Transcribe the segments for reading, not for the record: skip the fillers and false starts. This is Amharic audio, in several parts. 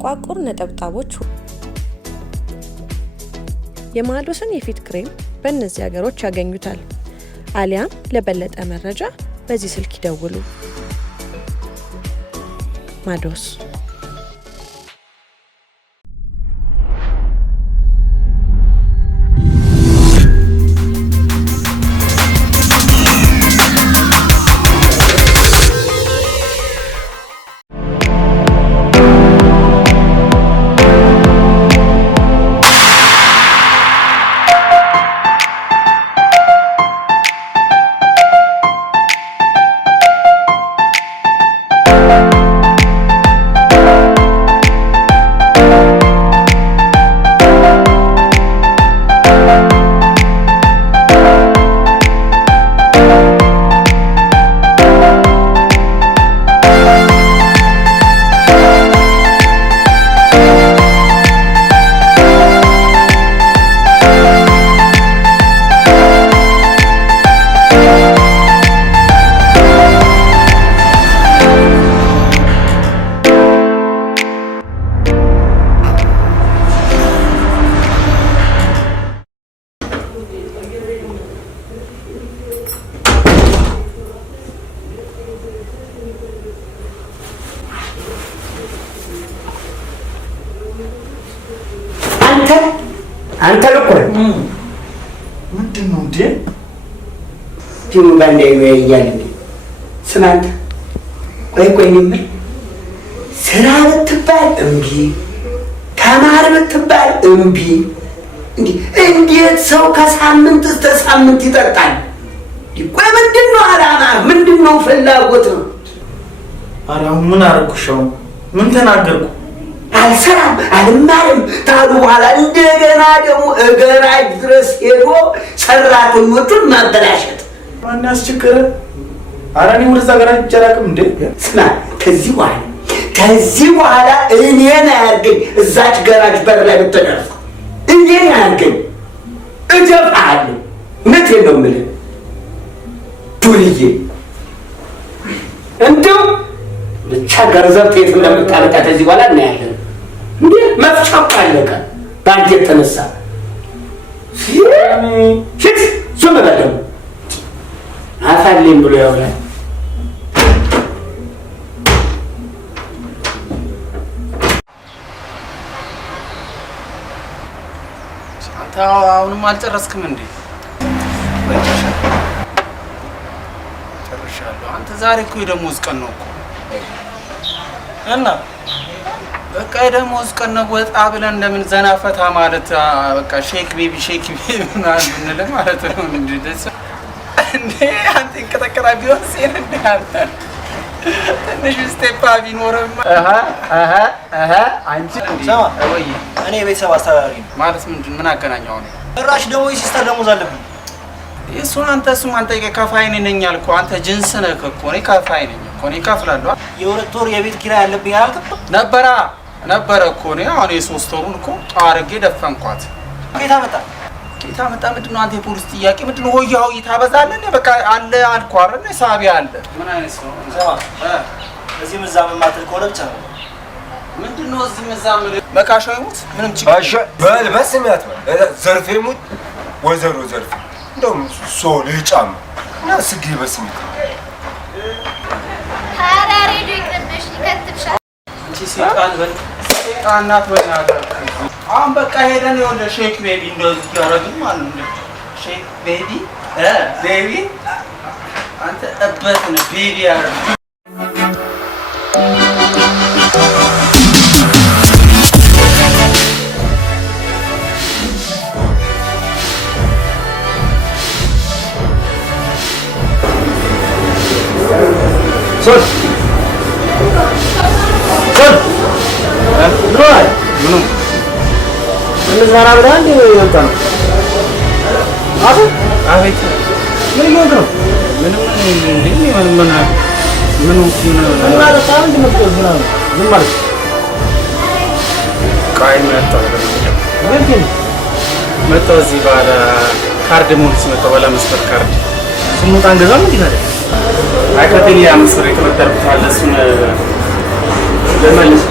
ጥቋቁር ነጠብጣቦች የማዶስን የፊት ክሬም በእነዚህ ሀገሮች ያገኙታል። አሊያም ለበለጠ መረጃ በዚህ ስልክ ይደውሉ። ማዶስ አንተ ለቆይ ምንድነው እንዴ? ዲኑ ባንዴ ያያል ስማንተ ቆይ ምን ስራ ብትባል እምቢ፣ ተማር ብትባል እምቢ። እንዴት ሰው ከሳምንት እስከ ሳምንት ይጠጣል? ቆይ ምንድነው አላማ? ምንድነው ፍላጎት? አላም ምን አረኩሽው? ምን ተናገርኩ? አልሰራም አልማርም ታሉ በኋላ እንደገና ደግሞ እገራጅ ድረስ ሄዶ ሰራተኞቹን ማበላሸት ማን ያስቸገረ? ኧረ እኔ ወደዛ ገራጅ ጀራቅም እንዴ? ስማ ከዚህ በኋላ እኔን አያርገኝ። እዛች ገራጅ በር ላይ ብትደርስ እኔን አያርገኝ፣ እደፋለሁ። እውነቴን ነው የምልህ ዱርዬ። እንደው ብቻ ገንዘብ ከየት እንደምታመጣ ከዚህ በኋላ እናያለን። እንዴ መፍቻው ካለቀ ባንዴ ተነሳ ሽት ዝም በለው አፋልኝ ብሎ ያውላል። አንተ አሁንም አልጨረስክም እንዴ? ጨርሻለሁ። አንተ ዛሬ እኮ የደሞዝ ቀን ነው እኮ እና በቃ የደሞዝ ቀን ነው። ወጣ ብለን እንደምን ዘና ፈታ ማለት በቃ ሼክ ቤቢ ምናምን ማለት ነው እንዴ? ደስ እንዴ አንተ እንከተከራ ቢሆን ሲል እንዴ አንተ ትንሽ ስቴፕ ቢኖርም አንቺ ሰማ ወይ እኔ የቤተሰብ አስተዳዳሪ ነኝ ማለት ምን አገናኛው ነው? ራሽ ደግሞ ሲስተር ደሞዝ አለብኝ። እሱን አንተ ከፋይ ነኝ አልኩ። አንተ ጅንስ ነህ እኮ እኔ ከፋይ ነኝ እኮ እኔ እከፍላለሁ። የሁለት ወር የቤት ኪራይ አለብኝ አላልክም ነበረ እኮ እኔ አሁን የሶስት ወሩን እኮ አርጌ ደፈንኳት። ጌታ መጣ ምንድነው? አንተ የፖሊስ ጥያቄ ምንድነው? ሆያው ይታበዛለህ። በቃ አለ አልኩ አይደል? ሳቢያ አለ። ምን አይነት ሰው ሰማ እዚህ መዛም ማትል ከሆነ ብቻ ነው። ምንድነው እዚህ መዛም መካሻው ይሙት ምንም ችግር በስሚያት ዘርፌ ሙት ወዘሮ ዘርፌ እንደውም ሶል ይጫም እና ስጊ በስሚት ታራሪ ድቅብሽ ይከትብሻል። አንቺ ሰይጣን ናት በእናትህ። አሁን በቃ ሄደን የሆነ ሼክ ቤቢ እንደዚህ ያረግን ማለት ነው። ሼክ ቤቢ ቤቢ አንተ እበት ነው ቤቢ ያረግ ሶል ምንም እንዛራ ብለን ይወጣ ነው። አቤት ምን ይሆን ነው? ምንም እና ለታም እንደምትቆዝ ነው ምን ማለት ቃይ መጣው መጣው እዚህ ባለ ካርድ ሞልስ መጣው ባለ መስፈር ካርድ ስሙት አንገዛም እንዴ ታዲያ አይከተል ያ መስፈር የተበደርኩት አለ እሱን ለማለት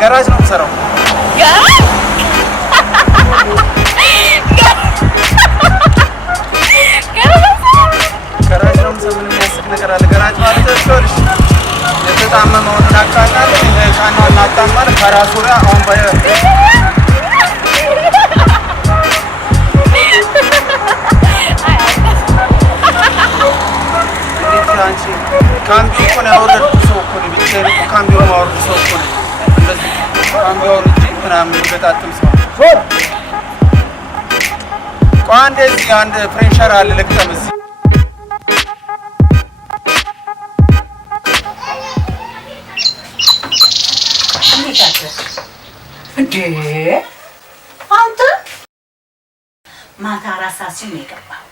ገራጅ ነው የምሰራው። ገራጅ ነው የምሰራው። ምን የሚያስቅ ነገር አለ? ገራጅ ማለት እኮ የተጣመመውን እናቃናለን። ቃናውን እናጣማለን ከራሱ ጋር አሁን አንቺ ካምቢዮ እኮ ነው ያወረድኩት ሰው እኮ ነው። ብቻዬን እኮ ካምቢዮ ማወርድ ሰው እኮ ነው። እንደዚህ ካምቢዮ አውርጄ ምናምን የሚገጣጥም ሰው። ቆይ አንዴ እዚህ አንድ ፕሬሸር አለ ልግጠም እዚህ። እንዴ አንተ ማታ 4 ሰዓት ሲል ነው የገባው።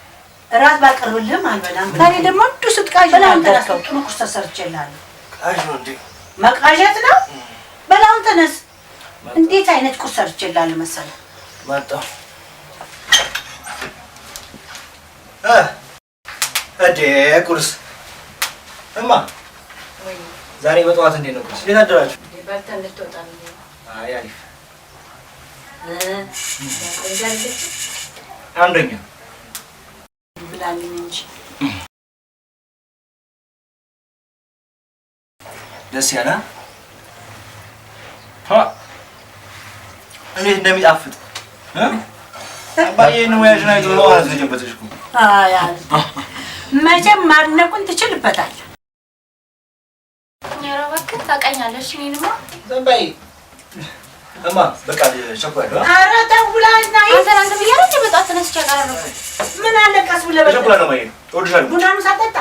እራት ባቀርብልህም አልበላም። ዛሬ ደግሞ እንዱ ስትቃዥ ነው ጥሩ ቁርስ ተሰርቼልሃለሁ። ቃዥ ነው እንዴ? መቃዠት ነው። በላውን ተነስ። እንዴት አይነት ቁርስ ሰርቼልሃለሁ መሰለህ? መጣሁ እንዴ ቁርስ እማ ዛሬ በጠዋት እንዴት ነው ቁርስ? እንዴት አደራችሁ? በልተን ልትወጣ ነው። አይ አሪፍ አንደኛ ብላልኝ እንጂ ደስ ያለ እንዴት እንደሚጣፍጥ አባዬ ነው ያዥና ይዞ አዘጀበትሽ እኮ። አይ መቼም ማድነቁን ትችልበታለህ። ኧረ እባክህ ታውቃኛለሽ። እኔንማ ዝም በይ እማ በቃ ቸኩላለሁ። ኧረ ተው ብላና አንተ ብያለሁ እንደ በጠዋት ተነስቼ አቀረብኩ። ምን አለ ቀስ ብለህ ቸኩላለሁ ማለት ነው። እወድሻለሁ። ቡናኑ ሳጠጣ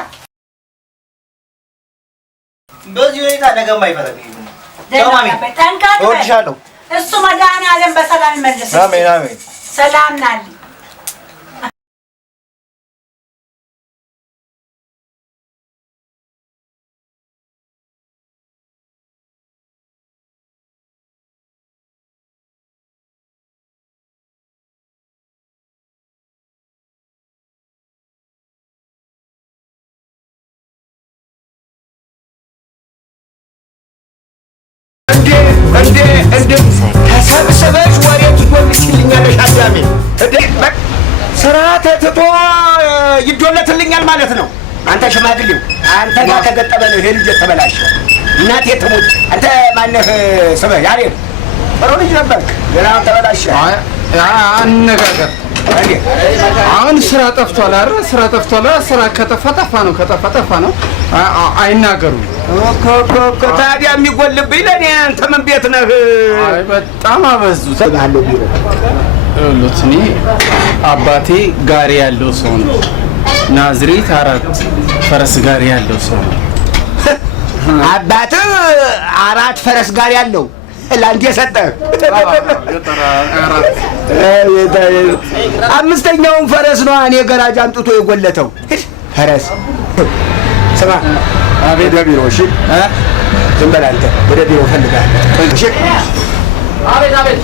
በዚህ ሁኔታ ነገማ አይፈረም። ደማሚ ጠንካራ እወድሻለሁ። እሱ መድኃኒዓለም በሰላም ይመልስ። አሜን አሜን። ሰላም ናልኝ። እንዴ ተሰብስበሽ ወሬ ትዶልችልኛለሽ? አዳሜ እንዴ ስራ ተትቶ ይዶለትልኛል ማለት ነው? አንተ ሽማግሌው አንተ ጋር ተገጠመ ነው ይሄ ልጅ ተበላሸ። እናቴ ትሙት። አንተ ማነህ ስምህ? ያሬድ ጥሩ ልጅ ነበርክ፣ ገና ተበላሸ። አነጋገር አሁን ስራ ጠፍቷል አይደል? ስራ ጠፍቷል። ስራ ከጠፋ ነው፣ ከጠፋ ነው። አይናገሩም እኮ ታዲያ የሚጎልብኝ ለኔ አንተ ምን ቤት ነህ? አይ በጣም አበዙት። እኔ አባቴ ጋሪ ያለው ሰው ነው። ናዝሬት 4 ፈረስ ጋሪ ያለው ሰው ነው። አባትህ 4 ፈረስ ጋሪ ያለው ላንተ ሰጠህ? አምስተኛውን ፈረስ ነው እኔ ገራጅ አምጥቶ የጎለተው። ፈረስ ስማ ወደ ቢሮ እሺ ዝም በል አንተ ወደ ቢሮ ፈልጋለሁ እሺ አቤት አቤት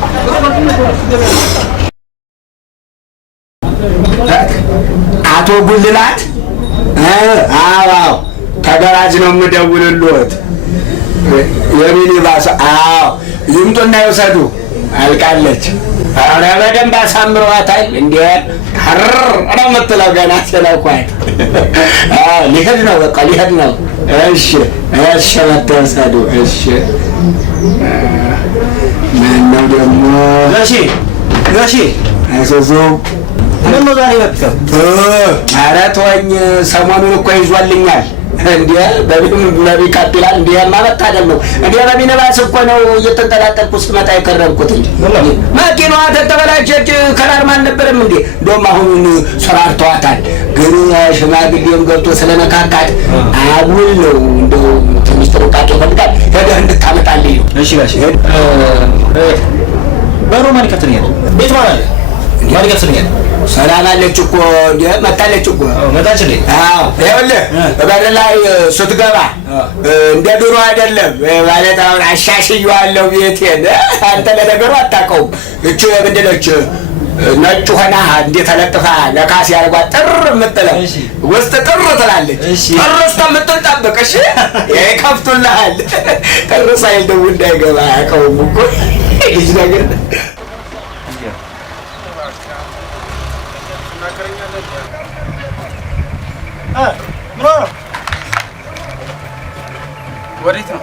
አቶ ጉልላት አዎ ተገራጅ ነው የምደውልልዎት የሚኒባስ አዎ ይምጡና ይውሰዱ አልቃለች ኧረ በደንብ አሳምረዋታል እንዴ ሐር ነው የምትለው ገና ስለኳይ ሊሄድ ነው በቃ ሊሄድ ነው እሺ እሺ መተውሰዱ እሺ ማነው ደግሞ ጋሺ አይዞዞ ምን ነው ዛሬ መጥተው ኧረ ተወኝ ሰሞኑን እኮ ይዟልኛል እንዴ በቢ ካፒታል እንዴ ማመጣ አይደለም እንዴ በሚኒባስ እኮ ነው እየተንጠላጠልኩ ስመጣ የከረምኩት እንጂ መኪናዋ ተበላሸች ከራርማ አልነበረም እንዴ እንደውም አሁን ሰራርተዋታል ግን ሽማግሌም ገብቶ ስለነካካት አጉል ነው እንደው ትንሽ ጥንቃቄ ይፈልጋል ሄደህ እንድታመጣልኝ እሺ ጋሺ በሮማን ይከፍትልኛል ቤት ማለት ማን ይከፍትልኛል ሰላም አለች እኮ መጣለች እኮ መጣችልኝ አዎ ይኸውልህ በበር ላይ ስትገባ እንደ ድሮ አይደለም ማለት አሁን አሻሽዬዋለሁ ቤቴን አንተ ለነገሩ አታውቀውም እቺ ምንድን ነች ነጭ ሆና እንዴት ተለጥፋ ለካስ ያርጓት ጥር የምትለው ውስጥ ጥር ትላለች ጥር ውስጥ የምትጠብቅ እሺ ይከፍቱልሃል ጥር ሳይል ደው እንዳይገባ ያውቀውም እኮ ልጅ ነገር ወዴት ነው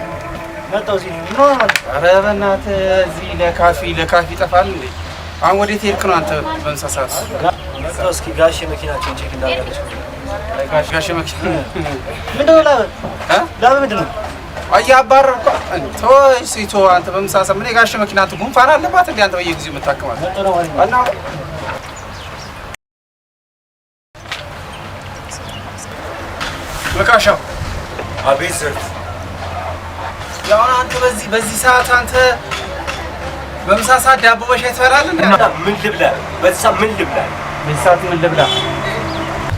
መጣው እዚህ ነው ኧረ በእናትህ እዚህ ለካፊ ይጠፋል እንዴ አሁን ወዴት ሄድክ ነው አንተ በእንስሳት መጣው እስኪ ጋሼ መኪናችን ቼክ እንዳደረግሽ ጋሼ መኪና ምንድን ነው ላበ ምንድን ነው አያባረርኩ ሲቶ አንተ በምሳሳ ምን ጋሼ መኪና አንተ ጉንፋን አለባት እንዴ አንተ በየጊዜው የምታከማት እና መካሻው አቤት ዘርፍ ያው አንተ በዚህ ሰዓት አንተ በምሳሳ ዳቦ በሻይ ትበላለህ እንዴ ምን ልብላ በዛ ምን ልብላ በሰዓት ምን ልብላ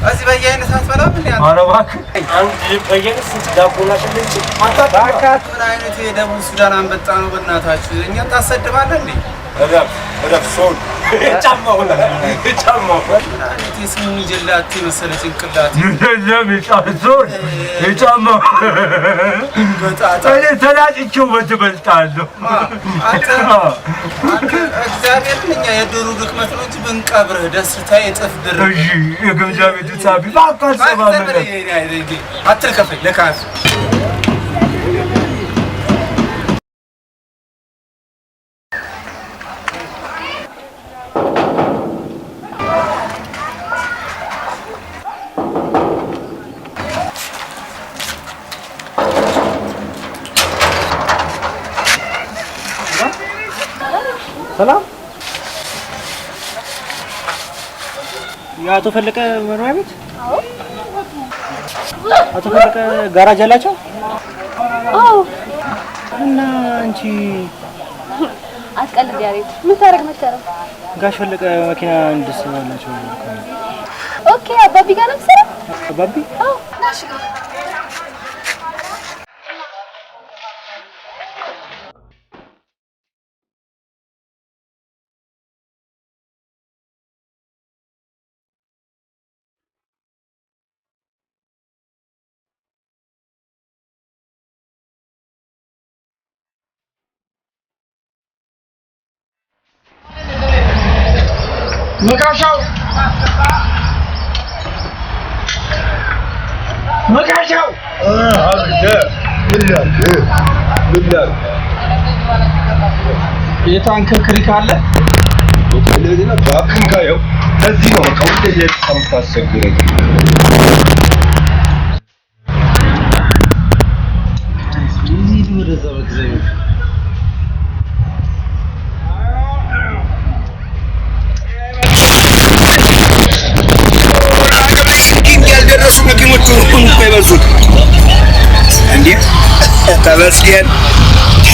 እዚህ በየአይነት አትበላም እንዴ አንተ ኧረ እባክህ አንድ በየአይነት ስንት ዳቦና ሽልንጭ ባካት ምን አይነት የደቡብ ሱዳን አንበጣ ነው በእናታችሁ እኛን ታሰድባለህ እንዴ ረፍ ሶል ጫማው ምን አይነት የስሙ ጀላት መሰለ ጭንቅላት ለለም ጫዞር ጫማው በጣጣ እኔ ተላጭቼው በትበልጣለሁ አንተ እግዚአብሔር እኛ የዶሩ ድክመት ነው እንጂ ብንቀብርህ ደስታ የጥፍ ድር እሺ የግምጃ ቤቱ ጻፊ ባካል ሰባመለ አትልከፈኝ ለካፍ ሰላም የአቶ ፈለቀ መኖሪያ ቤት አዎ አቶ ፈለቀ ጋራጅ አላቸው አዎ እና አንቺ አትቀልድ ያሬድ ምን ታረግ መሰለህ ጋሽ ፈለቀ መኪና እንድስላላቸው ኦኬ አባቢ ጋር ነው የምትሰራው አባቢ አዎ ናሽ መካሻው የታንከር ክሪክ አለ ለዚህ ባክን ካየው ለዚህ ነው ከውጤ የምታስቸግረኝ ያልደረሱ መኪኖች እኮ ይበዙት እንዴ ተመስገን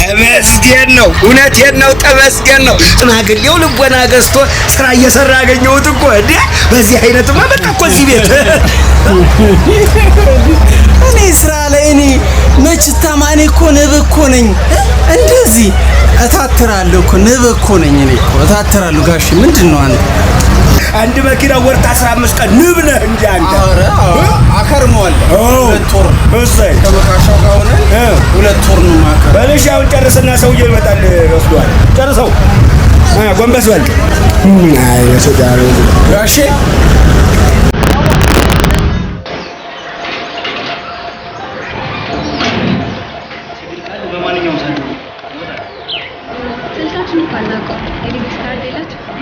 ተመስገን ነው። እውነቴን ነው። ተመስገን ነው። ሽማግሌው ልቦና ገዝቶ ስራ እየሰራ አገኘሁት እኮ እንዴ። በዚህ አይነትማ በቃ እኮ እዚህ ቤት እኔ ስራ ላይ እኔ መች ታማኔ እኮ ንብ እኮ ነኝ። እንደዚህ እታትራለሁ እኮ ንብ እኮ ነኝ እኔ እኮ እታትራለሁ። ጋሽ ምንድነው አንተ አንድ መኪና ወርታ 15 ቀን ንብ ነህ እንጂ አንተ። ኧረ አከርመዋለሁ። 2 ወር እሰይ ከመካሻው ጋር ሆነን 2 ወር ነው ማከር። በልሽ አሁን ጨርስና ሰውዬው ይመጣል ወስዷል። ጨርሰው ጎንበስ በል። አይ ወሰዳሩ ጋሼ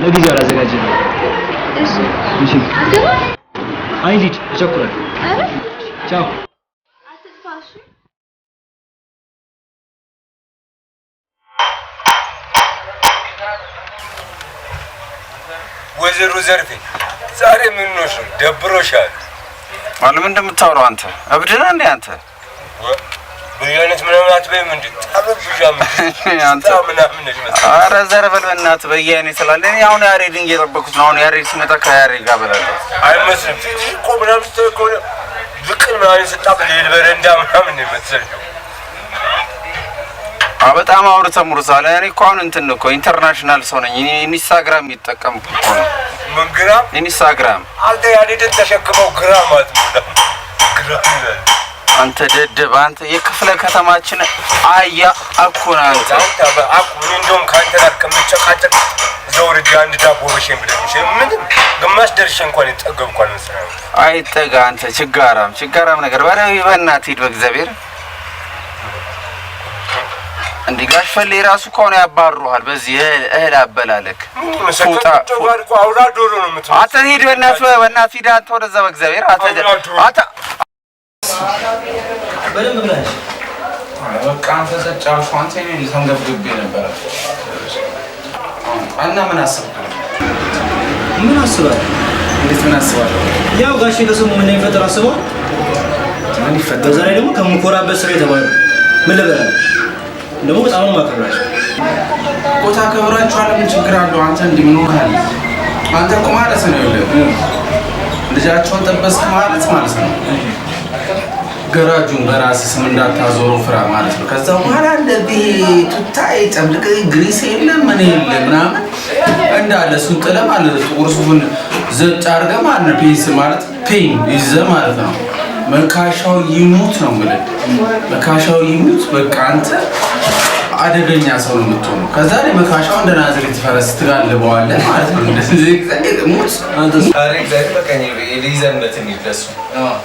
ለጊዜው አላዘጋጀንም። እሺ እሺ አትገባ። አይ ልጅ እቸኩላለሁ። አረ ቻው። አትጥፋሽ። ወይዘሮ ዘርፌ ዛሬ ምን ነው ደብሮሻል? ማንም እንደምታወራው አንተ እብድ ነህ እንዴ አንተ? በያነት ምናምን አትበይም እንዴ? ታብብሻም አንተ ምናምን ነሽ መሰለኝ። ኧረ ዘር በል በእናትህ በያኔ ስላለ እኔ አሁን ያሬድን እየጠበኩት ነው። አሁን ያሬድ ሲመጣ ከያሬድ ጋር በላለሁ። አይመስልም እኮ ምናምን ስትል እኮ ብቅል ምናምን ስታብል በረንዳ ምናምን ነው የመሰለኝ። በጣም አውርተህ ሙርሳል። እኔ እኮ አሁን እንትን እኮ ኢንተርናሽናል ሰው ነኝ። እኔ ኢንስታግራም እየተጠቀምኩ እኮ ነው። ምን ግራም? ኢንስታግራም አንተ ያሬድን ተሸክመው ግራም አትሞላም። ግራም ይላል አንተ ደደብ አንተ የክፍለ ከተማችን አያ አኩና አንተ ምን እንደውም ካንተ ጋር ከምጨቃጨቅ ዘውርጅ አንድ ዳቦ በሽን ብለሽ ምን ግማሽ ደርሼ እንኳን ይጠገብኩ አልመሰለኝ። አይጠጋ አንተ ችጋራም ነገር በእናትህ ሂድ በእግዚአብሔር። እንዴ ጋሽ ፈሌ ራሱ ከሆነ ያባሩሃል በዚህ እህል አበላለክ። አውራ ዶሮ ነው የምትለው አንተ ሂድ በእናትህ ሂድ አንተ ወደዛ በእግዚአብሔር አንተ በደንብ ብላሽ። በቃ አንተ ዘጫልኩ አንተ እኔ ልተንገብግቤ ነበር። እና ምን አስበህ? ምን አስባለሁ? እንዴት ምን አስባለሁ? ያው ጋሼ ከሰሙ ምን ይፈጠር አስበው። ምን ይፈጠር? በዛ ላይ ደግሞ ከምኮራበት ስራ የተባለ ምን ልበላል? ደግሞ በጣም ነው ማከብራቸው። ቦታ ከብራችኋል። ምን ችግር አለው? አንተ እንዲህ ምን ሆነሃል? አንተ እኮ ማለት ነው ልጃቸውን ጠበስክ ማለት ነው። ገራጁን በራስህ ስም እንዳታዞረው ፍራ ማለት ነው። ከዛ በኋላ እንደዚህ ቱታይ ጨምልቅ ግሪስ የለም ምን የለም ምናምን እንዳለ እሱን ጥለህ ማለት ነው። ጥቁር ሱፉን ዘጭ አድርገህ ማለት ነው። ፔንስ ማለት ፔን ይዘህ ማለት ነው። መካሻው ይሙት ነው እንግዲህ መካሻው ይሙት። በቃ አንተ አደገኛ ሰው ነው የምትሆነው። ከዛ ላይ መካሻው እንደ ናዝሬት ፈረስ ትጋልበዋለህ ማለት ነው። እንደዚህ ሙት አንተ ዛሬ ዛሬ በቀኝ ሊዘንበት የሚደርሱ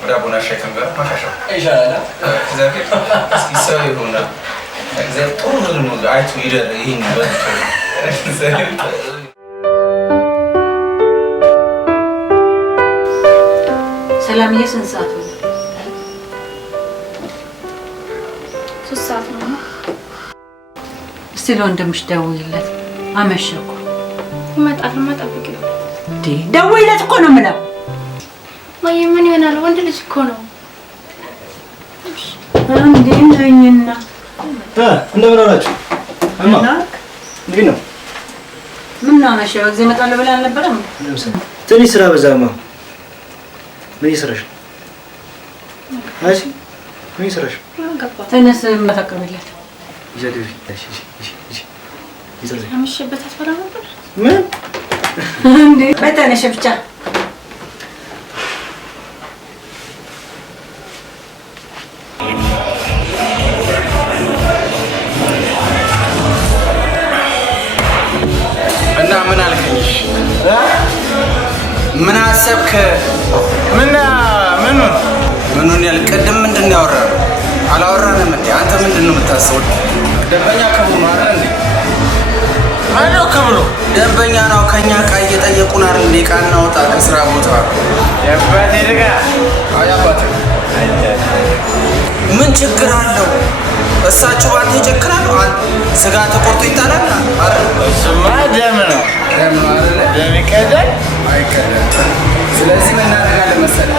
ዳቦና ሸክም ጋር መካሻው ኢንሻአላ እግዚአብሔር እስኪ ሰው ይሆናል። እግዚአብሔር ጥሩ ነው አይቶ ይደር ይሄን በልቶ ሰላምዬ ስንት ሰዓት ነው? 3 ሰዓት ነው። እስቲ ለወንድምሽ ደውይለት። አመሸኩ ይመጣል። መጠብቅ ነው። ደውይለት እኮ ነው የምለው። ወይ ምን ይሆናል? ወንድ ልጅ እኮ ነው። እንዴ ነኝና እንደምን አላችሁ? እማ እንዴት ነው? ምን ነው አመሸ? በጊዜ እመጣለሁ ብለህ አልነበረም? ትንሽ ስራ በዛማ። ምን ይሰራሽ? ምን ይሰራሽ? ተነስ መታቀብለት አመሸበት አትበላ ነበር። ምን እንዴ በተነሽ ብቻ እና ምን አልከኝ? ምን አሰብክ? ምኑን ያልቀድም ምንድን ነው ያወራነው? አላወራንም እንዴ? አንተ ምንድን ነው የምታስበው? ደንበኛ ከሆኑ አይደል እንዴ? አለው ክብሩ ደንበኛ ነው። ከኛ ዕቃ እየጠየቁን አይደል እንዴ? ዕቃ እናውጣ ከስራ ቦታ ያባቴ ደጋ አያባቴ ምን ችግር አለው? እሳቸው ባንተ ይጨክራሉ። ስጋ ተቆርጦ ይጣላል አይደል? እሱማ ደም ነው አይደል? ደም ይቀዳል አይቀዳል። ስለዚህ ምን እናደርጋለን መሰለህ?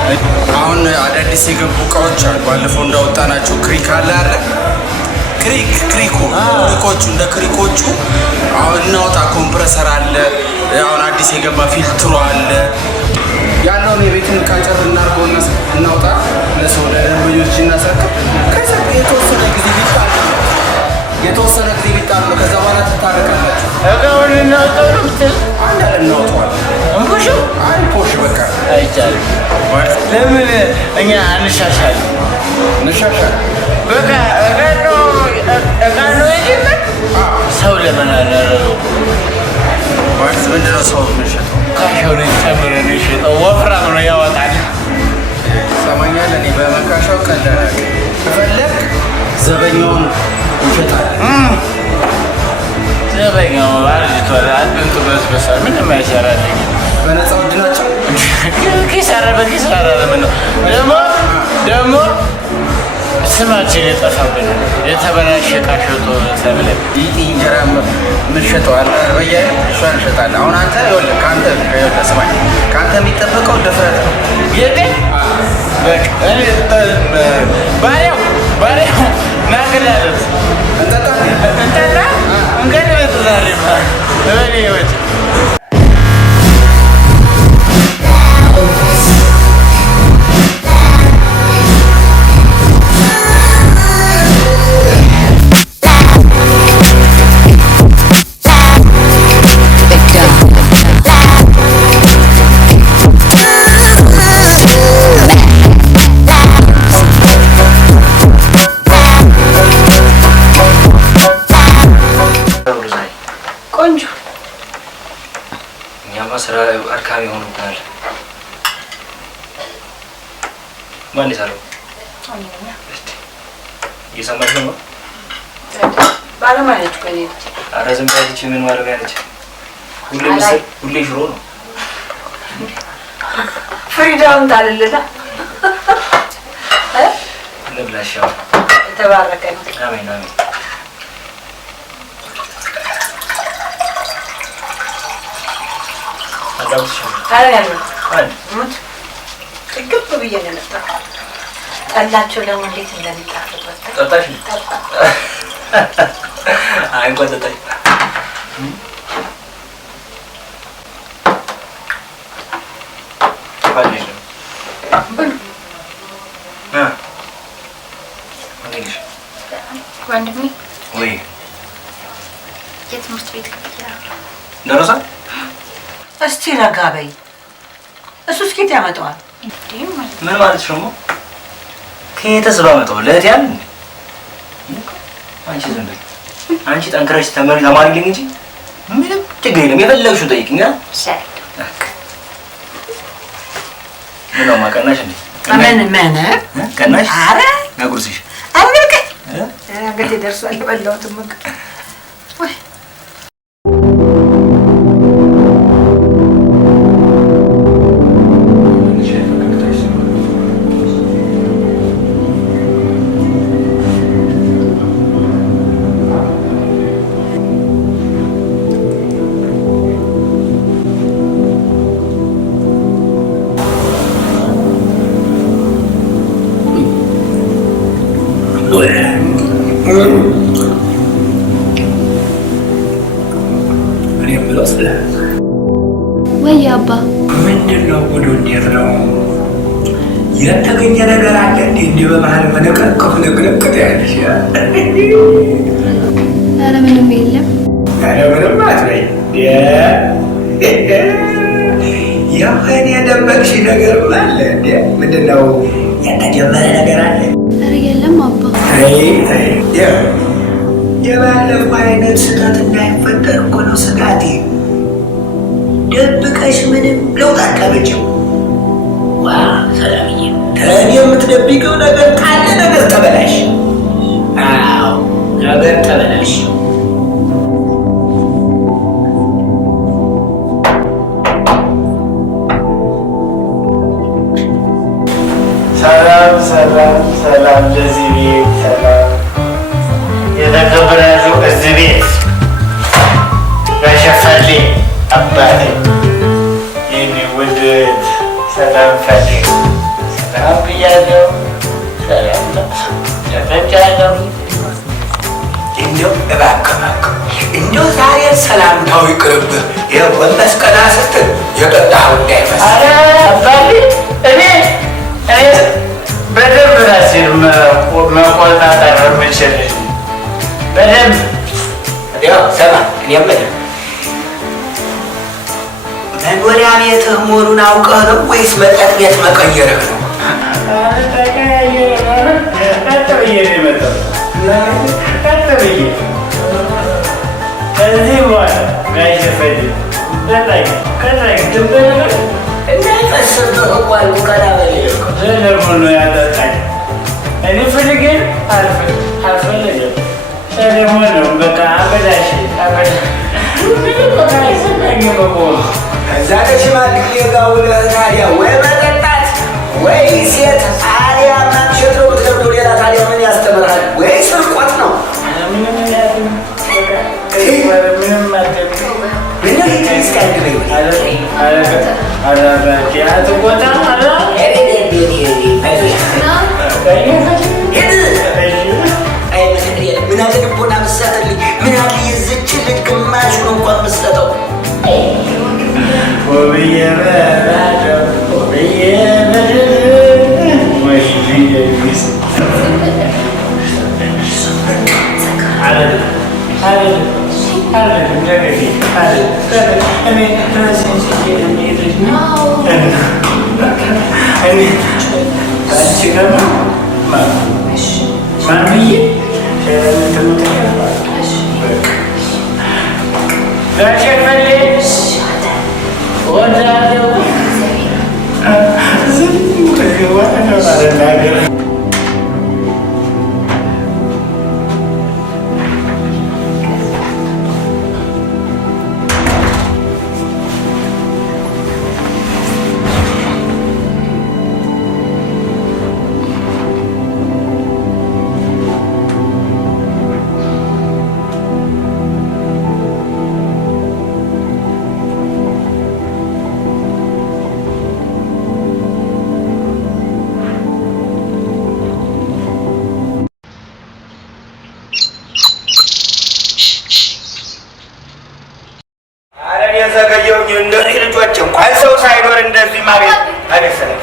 አሁን አዳዲስ የገቡ እቃዎች አሉ። ባለፈው እንዳወጣናቸው ክሪክ አለ አይደል? ክሪኮቹ እንደ ክሪኮቹ አሁን እናውጣ። ኮምፕረሰር አለ፣ አሁን አዲስ የገባ ፊልትሮ አለ። ያለውን የቤትን ዕቃ ጨር እናድርገውና እናውጣ፣ ለሰው ለደንበኞች እናስረክብ። ከዛ የተወሰነ ጊዜ ቢጣል ነው ከዛ በኋላ ትታረቃላችሁ። እቃውን እናውጣው ነው የምትል? አንዳንድ እናውጠዋለን። እንኩሹ አይ ፖሽ በቃ አይቻልም። ለምን እኛ እንሻሻል በቃ እቃ ነው የጀመር ሰው ለምን አላረገው? ማለት ምንድነው ሰው የምንሸጠው? ካሻው ላይ ጨምረን የሸጠው ወፍራም ነው ያወጣል። ሰማኛል። እኔ በመካሻው ቀለናል። ከፈለግ ዘበኛውን እንሸጣለን። ዘበኛው አርጅቷል። አጥንቱ በስበሳል። ምንም አይሰራልኝ። በነፃ ውድ ናቸው። ኪሳራ በኪሳራ ለምን ነው ደግሞ ስማችን የጠፋብን የተበላሸ ዕቃ ሸጦ ተብለን ይህ እንጀራ የምንሸጠው አለ በየ እሷ እንሸጣለን። አሁን አንተ ይኸውልህ ስማኝ፣ ከአንተ የሚጠበቀው ድፍረት ነው። የግን ባሪያው ናግላለት እንጠጣ እንገድበት ዛሬ በሌ ህይወት ስራ አድካሚ ሆኖብናል። ማን ይሰራው? እየሰማሽ ነው? ባለሙያ ነች እኮ እኔ። ኧረ ዝም ብላለች። ምን ባለሙያ ነች? ሁሌ ሽሮ ነው። ፍሪዳውን ታልልላ እንብላሻው። የተባረከ ነው። አሜን አሜን። ጥግብ ብዬ ነው የመጣሁት። ጠላቸው ደግሞ እንዴት እንደሚጣፍጥ ጠጣሽ? አይ እንኳን ጠጣሽ። ወንድሜ ወይ የትምህርት ቤት ክፍያ ደረሰ? እስቲ ረጋ በይ። እሱ እስኪት ያመጣዋል። ምን ማለት ነው? ከየትስ ባመጣው ለእህት ያለ አንቺ ዝም በይ። አንቺ ጠንክረሽ ተማሪልኝ እንጂ ምንም ችግር የለም። የፈለግሽው ጠይቅኛ። ምን ነው ማቀናሽ እንዴ? ምን ቀናሽ? ኧረ ነጉርስሽ አልበቃ አንገቴ ደርሷል። የበላሁትም በቃ ወይ ወይ አባ ምንድን ነው ጉዱ? እንዴት ነው የተገኘ ነገር አለ እንዴ? እንዲህ በመሀል መነቀቅፍ ነቅነቅት ያለሽ? ኧረ ምንም የለም። ኧረ ምንም አትበይ። የሆነ የደበቅሽ ነገርም አለ እንዴ? ምንድን ነው የተጀመረ ነገር አለ? ኧረ የለም አባ። የባለፈው አይነት ስህተት እንዳይፈጠር እኮ ነው ስጋቴ። ደብቀሽ ምንም ለውጥ አታመጭም። ዋ ሰላምዬ፣ ከእኔ የምትደብቂው ነገር ካለ ነገር ተበላሽ። አዎ ነገር ተበላሽ። ሰላም ሰላም ሰላም ለዚህ ቤት ሰላም። የተከበራችሁ እዚህ ቤት በሸፈሌ አባቴ የኔ ውድት ሰላም ፈልግ ሰላም ብያለሁ። ሰላም ተፈጫለሁ። እባክህ እንደው ዛሬ ሰላምታው ይቅርብህ። የጎንበስ ቀና ስትል የጠጣኸው እንዳይፈስ። ኧረ አባቴ እኔ በደንብ ራሴን መቆጣጠር የምችል በደንብ። እንዲያው ስማ፣ እኔ የምልህ መኖሪያ ቤትህ መሆኑን አውቀህ ነው ወይስ መጠጥ ቤት መቀየርህ ነው? ቀጥ ብዬ ነው የመጣሁት። ቀጥ ብዬ ከዚህ በኋላ ጋሽ ፈዲ እንዳይፈስብህ እኮ አልኩህ። ቀና በል ደግሞ ነው ያጠጣኝ። እኔ ፈልጌ አልፈልግም። ደግሞ ነው በቃ አበላሽ እዛ ከሽማግሌ ጋር ውለህ ታዲያ ወይ መጠጣት ወይ ሴት ታዲያ ማምሸት ነው የምትለምደው። ሌላ ታዲያ ምን ያስተምርሃል? ወይ ስርቆት ነው። ምን አለ ልቦና ምሰጥልኝ? ምን አለ የዝችን ልጅ ግማሹን እንኳን ምሰጠው? ዘገየሁኝ እንደዚህ ልጆች እንኳን ሰው ሳይኖር እንደዚህ ማቤት አደሰለኝ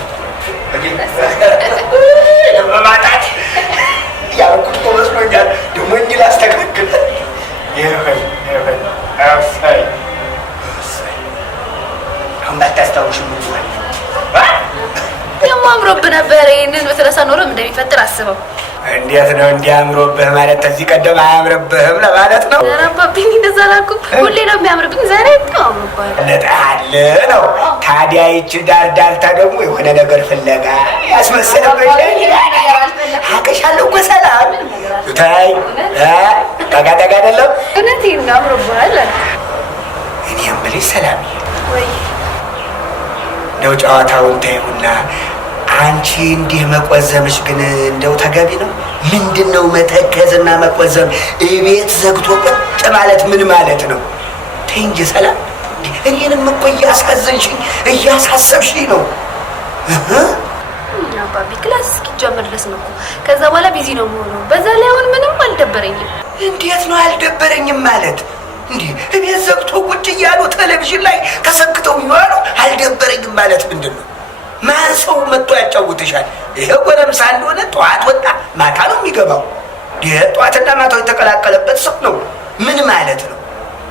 ለማጣት ያልኩት እኮ መስሎኛል። ደግሞ እንዲህ ላስተካክል አሁን ባታስታውሽ ምን ይሆናል? ደግሞ አምሮብህ ነበር። ይህንን በተረሳ ኖሮም እንደሚፈጥር አስበው። እንዴት ነው እንዲያምሮብህ ማለት? ከዚህ ቀደም አያምርብህም ለማለት ነው? አባብኝ እንደዛ አላልኩም። ሁሌ ነው የሚያምርብኝ። ዛሬ በጣም አምሮብሃል። ለጣለ ነው ታዲያ። ይቺ ዳር ዳርታ ደግሞ የሆነ ነገር ፍለጋ ያስመሰለብሽ አቀሻለሁ እኮ ሰላም ታይ ጠጋ አይደለም። እውነቴን ነው አምሮብሃል። እኔ የምልሽ ሰላም ወይ እንደው ጨዋታውን ተይውና አንቺ እንዲህ መቆዘምሽ ግን እንደው ተገቢ ነው? ምንድን ነው መተከዝና መቆዘም? ቤት ዘግቶ ቁጭ ማለት ምን ማለት ነው? ተይ እንጂ ሰላም። እኔንም እኮ እያሳዘንሽኝ እያሳሰብሽኝ ነው። አባቢ ክላስ እስኪጀምር ድረስ ነው እኮ። ከዛ በኋላ ቢዚ ነው የምሆነው። በዛ ላይ አሁን ምንም አልደበረኝም። እንዴት ነው አልደበረኝም ማለት? እንዲህ ቤት ዘግቶ ቁጭ እያሉ ቴሌቪዥን ላይ ተሰክተው ይዋሉ አልደበረኝም ማለት ምንድን ነው? ማን ሰው መጥቶ ያጫውትሻል? ይሄ ጎረምሳ እንደሆነ ጠዋት ወጣ ማታ ነው የሚገባው። ይሄ ጠዋትና ማታው የተቀላቀለበት ሰው ነው። ምን ማለት ነው?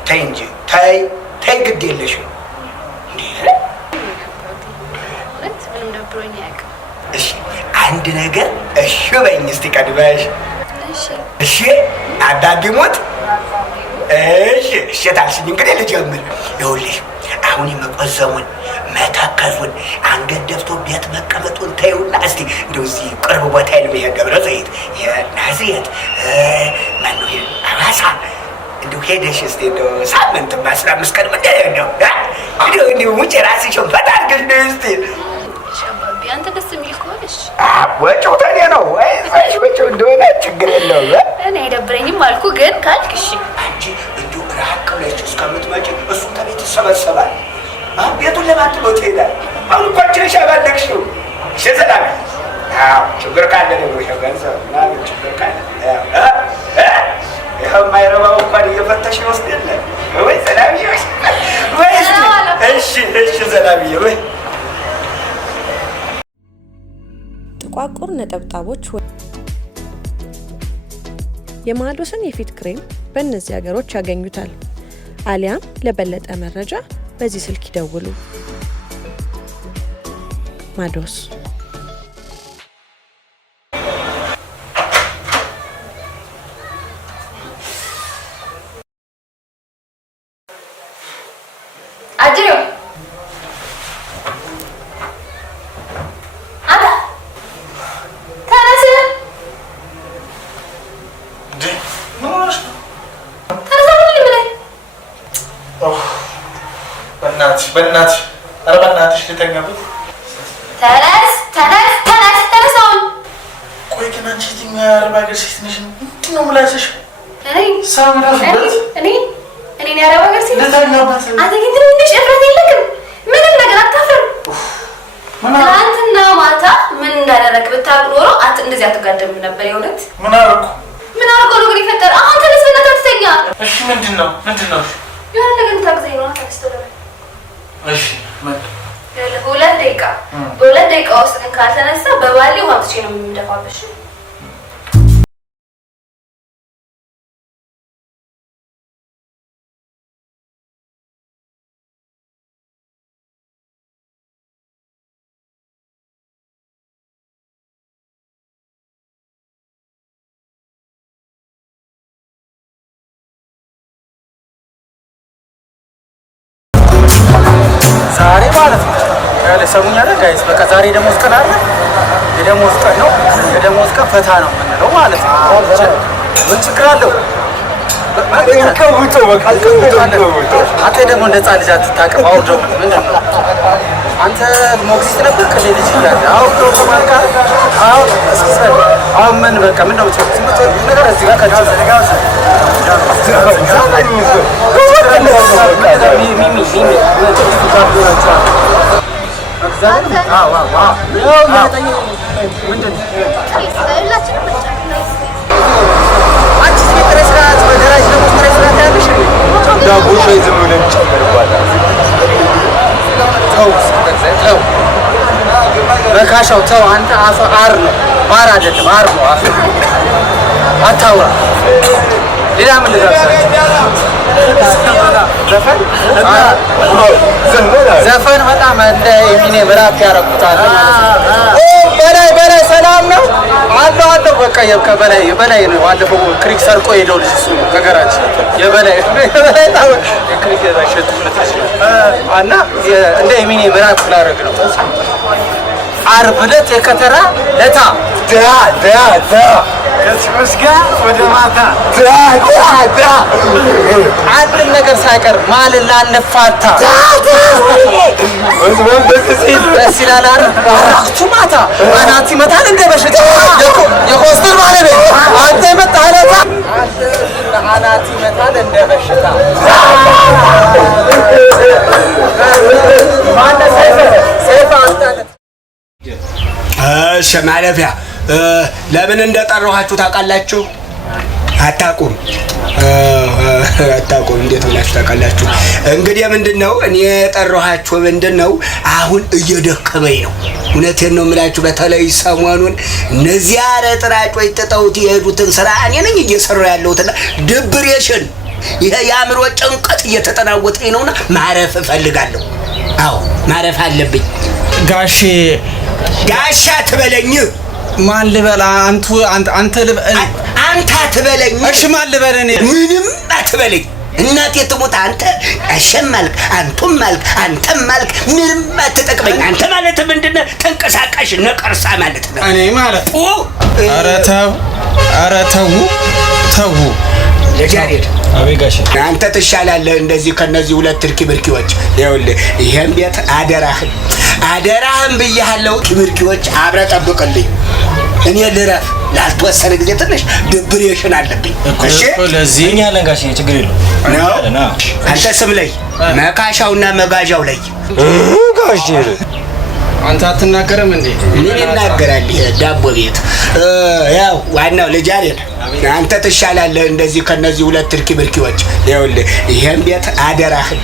ተይ እንጂ ተይ ግድ የለሽም። ምንም ደብሮኝ አያውቅም። እሺ አንድ ነገር እሺ በይኝ እስቲ ቀድመሽ። እሺ አዳዲሞት እሺ ታልሽኝ እንግዲህ ልጀምር። ይኸውልሽ አሁን የመቆዘሙን መተከዙን አንገት ደፍቶ ቤት መቀመጡን ተይውና እስቲ እንደው እዚህ ቅርብ ቦታ ይሄ ደብረ ዘይት የናዝሬት ማነው ሐዋሳ እንደው ሄደሽ እስቲ እንደው ሳምንት 15 ቀን ምንድን ነው እንደው ውጭ ራስሽን ፈታ አድርገሽ ነው እስቲ። ሻባቢ አንተ ደስ የሚል ከሆነሽ ወጪው ተኔ ነው ወጪው እንደሆነ ችግር የለውም። እኔ አይደብረኝም አልኩ ግን ካልክ እሺ። አንቺ እንደው ራቅ ብለሽ እስከምትመጪ እሱ ከቤት ይሰበሰባል። ቤቱን ለማጥበው ትሄዳል። አሁን እኮ አንቺ ነሽ ያባለግሽው። እሺ ሰላም። ችግር ካለ ደግሞ ገንዘብ ምናምን ችግር ካለ ከማይረባው እንኳን እየፈተሽ ይወስደለ ወይ ሰላምዬ ወይ እሺ ሰላምዬ ወይ ጥቋቁር ነጠብጣቦች የማዶስን የፊት ክሬም በእነዚህ ሀገሮች ያገኙታል። አሊያም ለበለጠ መረጃ በዚህ ስልክ ይደውሉ። ማዶስ አጅሬው በእናትሽ ኧረ በእናትሽ ልተኛበት። ተነስ አሁን። ቆይ ግን አንቺ የትኛው የአረብ ሀገር ሴት ነሽ? ምንድን ነው የምላስሽ? ሰው እረፍበት። እኔ የአረብ ሀገር ሴት ልተኛበት። አንተ ግን ትንሽ እፍረት የለክም? ምንም ነገር አታፍርም? ትናንትና ማታ ምን እንዳደረግ ብታውቅ ኖሮ እንደዚህ አትጋደምም ነበር። የእውነት ምን አደረኩ ነው ግን የፈጠረ? አሁን ተነስ በእናትህ አትተኛ። እሺ ምንድን ነው? የሆነ ነገር እንታግዘኝ ነው። ተነስ ቶሎ በል። እሺ በሁለት ደቂቃ ውስጥ ግን ካልተነሳ በባሌ ውሃ አምጥቼ ነው የምደፋብሽ። ዛሬ ማለት ነው ሰሙኛለ ጋይስ። በቃ ዛሬ ደሞዝ ቀን አለ። የደሞዝ ቀን ነው። የደሞዝ ቀን ፈታ ነው የምንለው ማለት ነው። ምን ችግር አለው? አንተ ደግሞ እንደ ሕፃን ልጅ አትታቀም። አውርደው ምንድን ነው አንተ ሞግዚት ነበር ከሌ ልጅ እያለ አውርደው ተማርካ አሁን ምን በቃ ምን ነው ነገር እዚህ ጋር ከዳው በካሻው ተው አንተ አፈ አር ነው ማር አይደለም አር ነው አፈ አታውራ ሌላ ምን ዘፈን በጣም እንደ የሚኔ ምራፕ ያረቁታል በላይ ሰላም ነው አለው በቃ የበላይ ነው። ባለፈው ክሪክ ሰርቆ ሄደው ልጅ እሱ ነው ከገራችን የበላይ ታው ክሪክ ባይሸጥ እና እንደ የሚኔ ምራፕ ላረግ ነው። ዓርብ ዕለት የከተራ ለታ ከስመስጋ ወደ ማታ አንድ ነገር ሳይቀር ማልን ላንፋታ ደስ ይላል አይደል? አራቱ ማታ አናት ይመታል እንደ በሽታ የኮስተር ባለቤት አንተ የመጣህ ለታ አናት ይመታል እንደ በሽታ ማነ ሰይፍ አንተ እሺ ማለፊያ ለምን እንደጠራኋችሁ ታውቃላችሁ? አታውቁም? እንዴት ብላችሁ ታውቃላችሁ? እንግዲህ ምንድነው እኔ የጠራኋችሁ ምንድነው አሁን እየደከመኝ ነው። እውነቴን ነው የምላችሁ። በተለይ ሰሞኑን እነዚያ ረጥራጮች ጥጠውት የሄዱትን ስራ እኔ ነኝ እየሰራሁ ያለሁትና ዲፕሬሽን ይሄ የአእምሮ ጭንቀት እየተጠናወተኝ ነውና ማረፍ እፈልጋለሁ። አዎ ማረፍ አለብኝ። ጋሻ ትበለኝ። ማን ልበላ? አንተ ልበል። አንተ አትበለኝ። እሺ ማን ልበል? እኔ ምንም አትበለኝ። እናቴ ትሙት አንተ አሸማልክ አንተም ማልክ ምንም አትጠቅመኝ። አንተ ማለት ምንድነው? ተንቀሳቃሽ ነቀርሳ ማለት ነው። እኔ ማለት ኧረ ተው ለጃሬድ አቤጋሽ አንተ ትሻላለህ እንደዚህ ከነዚህ ሁለት ትርኪብርኪዎች። ይኸውልህ ይሄን ቤት አደራህን ብያለሁ። ትርኪዎች አብረ ጠብቅልኝ። እኔ ልረፍ ላልተወሰነ ጊዜ ትንሽ ዲፕሬሽን አለብኝ። እሺ ለዚህ እኛ አለን ጋሽ ችግር የለውም። አንተ ስም ላይ መካሻውና መጋዣው ላይ ጋሽ አንተ አትናገርም እንዴ? ምን ይናገራል ይሄ ዳቦ ቤት? ያው ዋናው ልጅ አይደል? አንተ ትሻላለህ እንደዚህ ከነዚህ ሁለት ትርኪ-ብርኪዎች። ይኸውልህ ይሄን ቤት አደራህን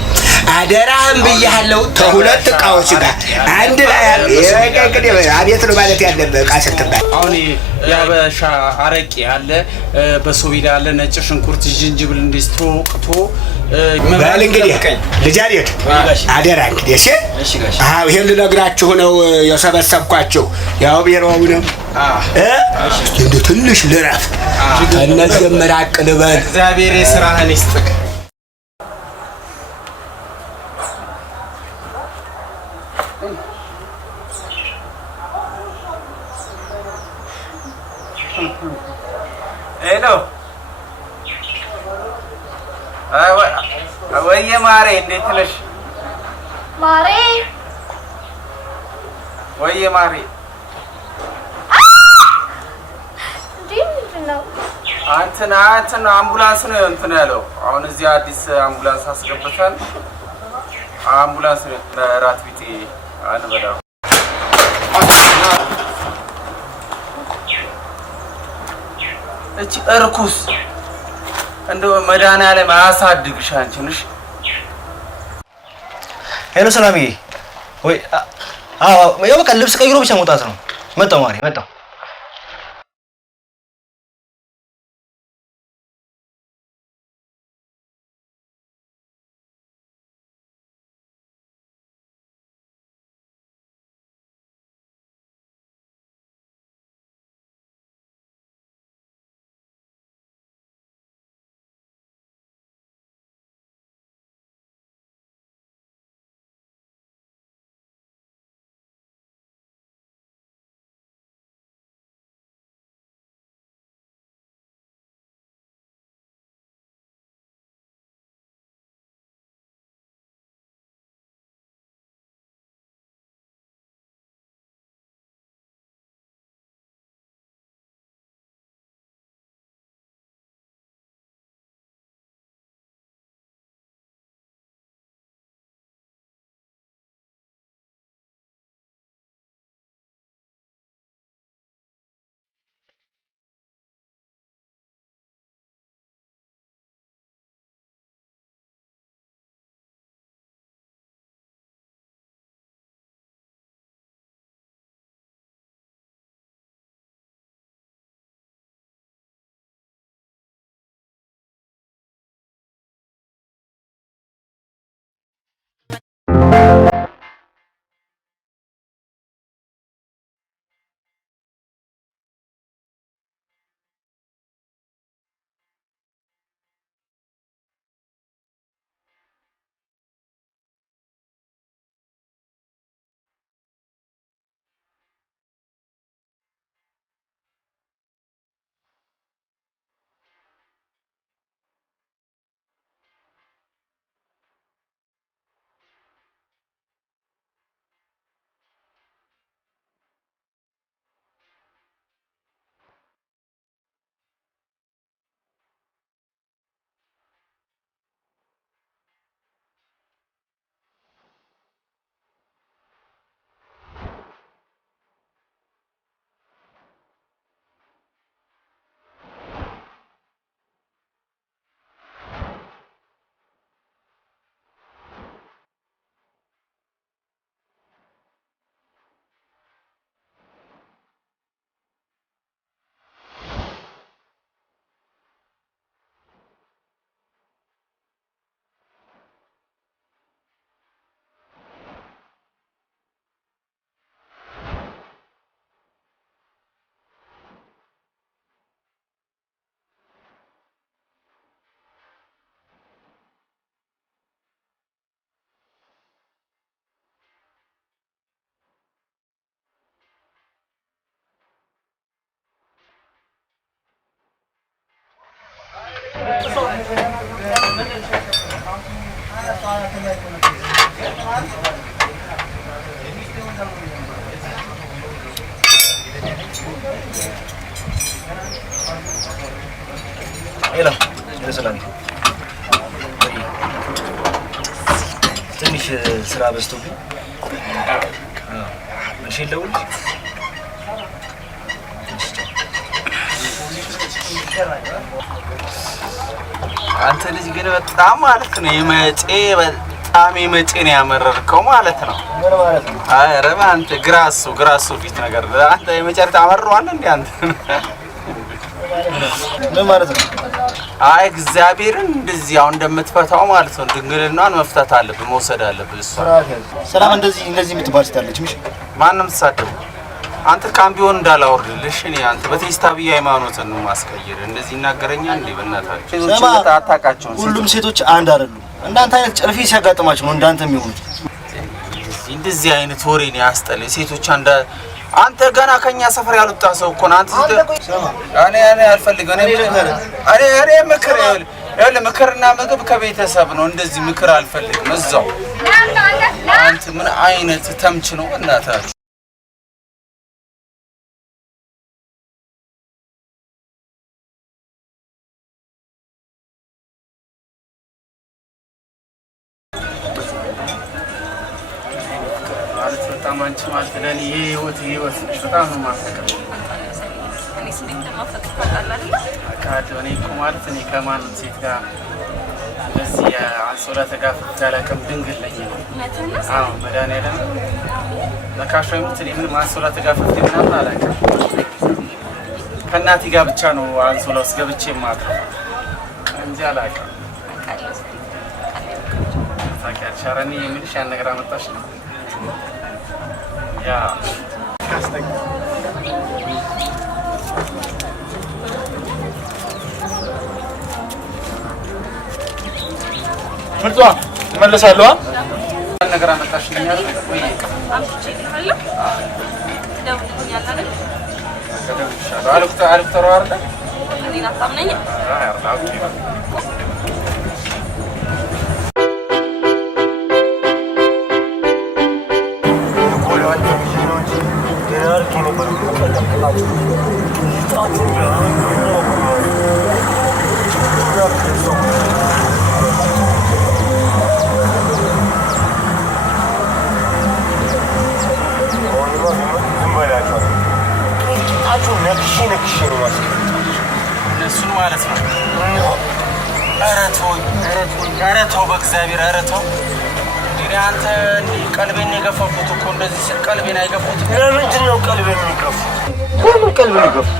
ብያለሁ። ከሁለት እቃዎች ጋር አንድ ላይ አቤት ነው ማለት ያለብህ እቃ ስትባል። አሁን ያበሻ አረቄ አለ፣ በሶቢዳ አለ፣ ነጭ ሽንኩርት፣ ዝንጅብል እንዲስተወቅቶ በል እንግዲህ ልጅ አይደል? አደራ እንግዲህ እሺ። አዎ ይሄን ልነግራችሁ ነው የሰበሰብኳችሁ። ያው ቢሮውንም እንደ ትንሽ ልረፍ ከእነዚህ መራቅ ልበል። እግዚአብሔር የሥራህን ይስጥህ። ሄሎ ወይዬ ማሬ፣ እንዴት ነሽ? ማሬ ወይዬ ማሬ፣ ምንድን ነው? እንትን አምቡላንስ ነው እንትን ያለው። አሁን እዚህ አዲስ አምቡላንስ አስገብተን አምቡላንስ ለራት ቢጤ አንበላው። እቺ እርኩስ እንደው መድኃኒዓለም አያሳድግሽ አንቺ ነሽ። ሄሎ ሰላምዬ፣ ወይ ያው በቃ ልብስ ቀይሮ ብቻ መውጣት ነው። መጣሁ ማሪ መጣሁ። Hello, ሰላም ትንሽ ስራ በዝቶብኝ እባክሽ የለውም አንተ ልጅ ግን በጣም ማለት ነው በጣም የመጤ ነው ያመረርከው ማለት ነው። ምን ማለት ነው? ኧረ አንተ ግራሱ ፊት ነገር አንተ የመጨረሻ አመረዋል እንዴ አንተ? ምን ማለት ነው? አይ እግዚአብሔርን እንደዚህ አሁን እንደምትፈታው ማለት ነው ድንግልናን መፍታት አለብህ መውሰድ አለብህ። እሷ ሰላም እንደዚህ የምትባል ስታለች ምሽ ማንም ተሳደቡ አንተ ካምቢዮን እንዳላወርድልሽ እኔ አንተ በቴስታ ብዬ ሃይማኖትን ነው ማስቀየር እንደዚህ ይናገረኛል እንዴ? በእናታችሁ ሴቶች አታውቃቸውም። ሁሉም ሴቶች አንድ አይደሉም። እንዳንተ አይነት ጨርፊ ሲያጋጥማቸው ነው እንዳንተ የሚሆኑት። እንደዚህ አይነት ወሬ ነው ያስጠላኝ። ሴቶች አንተ ገና ከኛ ሰፈር ያልወጣ ሰው እኮ ነው አንተ። እኔ አልፈልግም። እኔ ምክርና ምግብ ከቤተሰብ ነው። እንደዚህ ምክር አልፈልግም። እዛው አንተ ምን አይነት ተምች ነው እናታችሁ? አንቺ ማለት ለኔ ህይወት ነሽ። በጣም ነው የማፈቅርሽ። እኔ ስንት እንደማፈቅር ታውቃለህ አይደል? አካል እኔ እኮ ማለት እኔ ከማንም ሴት ጋር እንደዚህ አንሶላ ተጋፍቼ አላውቅም። ድንግል ነኝ ነው። አዎ መድኃኒዓለም ለካሽ የምትል ምን አንሶላ ተጋፍቼ ምናምን አላውቅም። ከእናቴ ጋር ብቻ ነው አንሶላ ውስጥ ገብቼ የማድረው እንጂ አላውቅም። ታውቂያለሽ። ኧረ እኔ የምልሽ ያን ነገር አመጣሽ ነው ያ ምርጧ እመለሳለሁ። ነገር አመጣሽልኝ አይደል? ወይ አምጥቼልሃለሁ። ትደውልልኛለህ አይደል? እደውልልሻለሁ። አልፍጠሩ አይደል? እኔን አታምነኝም? እነሱን ማለት ነው። ኧረ ተው በእግዚአብሔር ኧረ ተው። እንግዲህ አንተ ቀልቤን የገፈፉት እኮ እንደዚህ ሲል ቀልቤን አይገፉትም። ለምንድን ነው ቀልቤን የሚገፉት? ለምን ቀልቤን ይገፉት?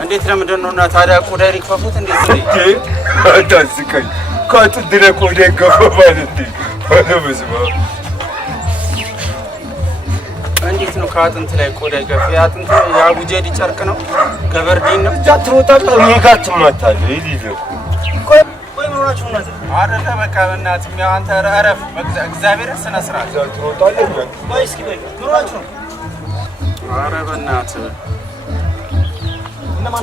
እንዴት ለምንድን ነው? እና ታዲያ ቆዳዬን ይገፈፉት እንዴት ነው? አታስቀኝ። ከአጥንት ላይ ቆዳ ይገፈፋል እንዴ? ኧረ በስመ አብ። እንዴት ነው ከአጥንት ላይ ቆዳ ይገፍ? የአጥንት የአቡጀዲ ጨርቅ ነው ገበርዲን ነው። እዛ ትሮጣለህ፣ እኔ ጋር ትማታለህ። ይልህ ቆይ ምን ሆናችሁ እናንተ? አይደለ በቃ በእናትህ አንተ እረፍ። እግዚአብሔር ስነ ስርዓት እዛ ትሮጣለህ። ቆይ እስኪ በይ ምን ሆናችሁ ነው? ኧረ በእናትህ እነማን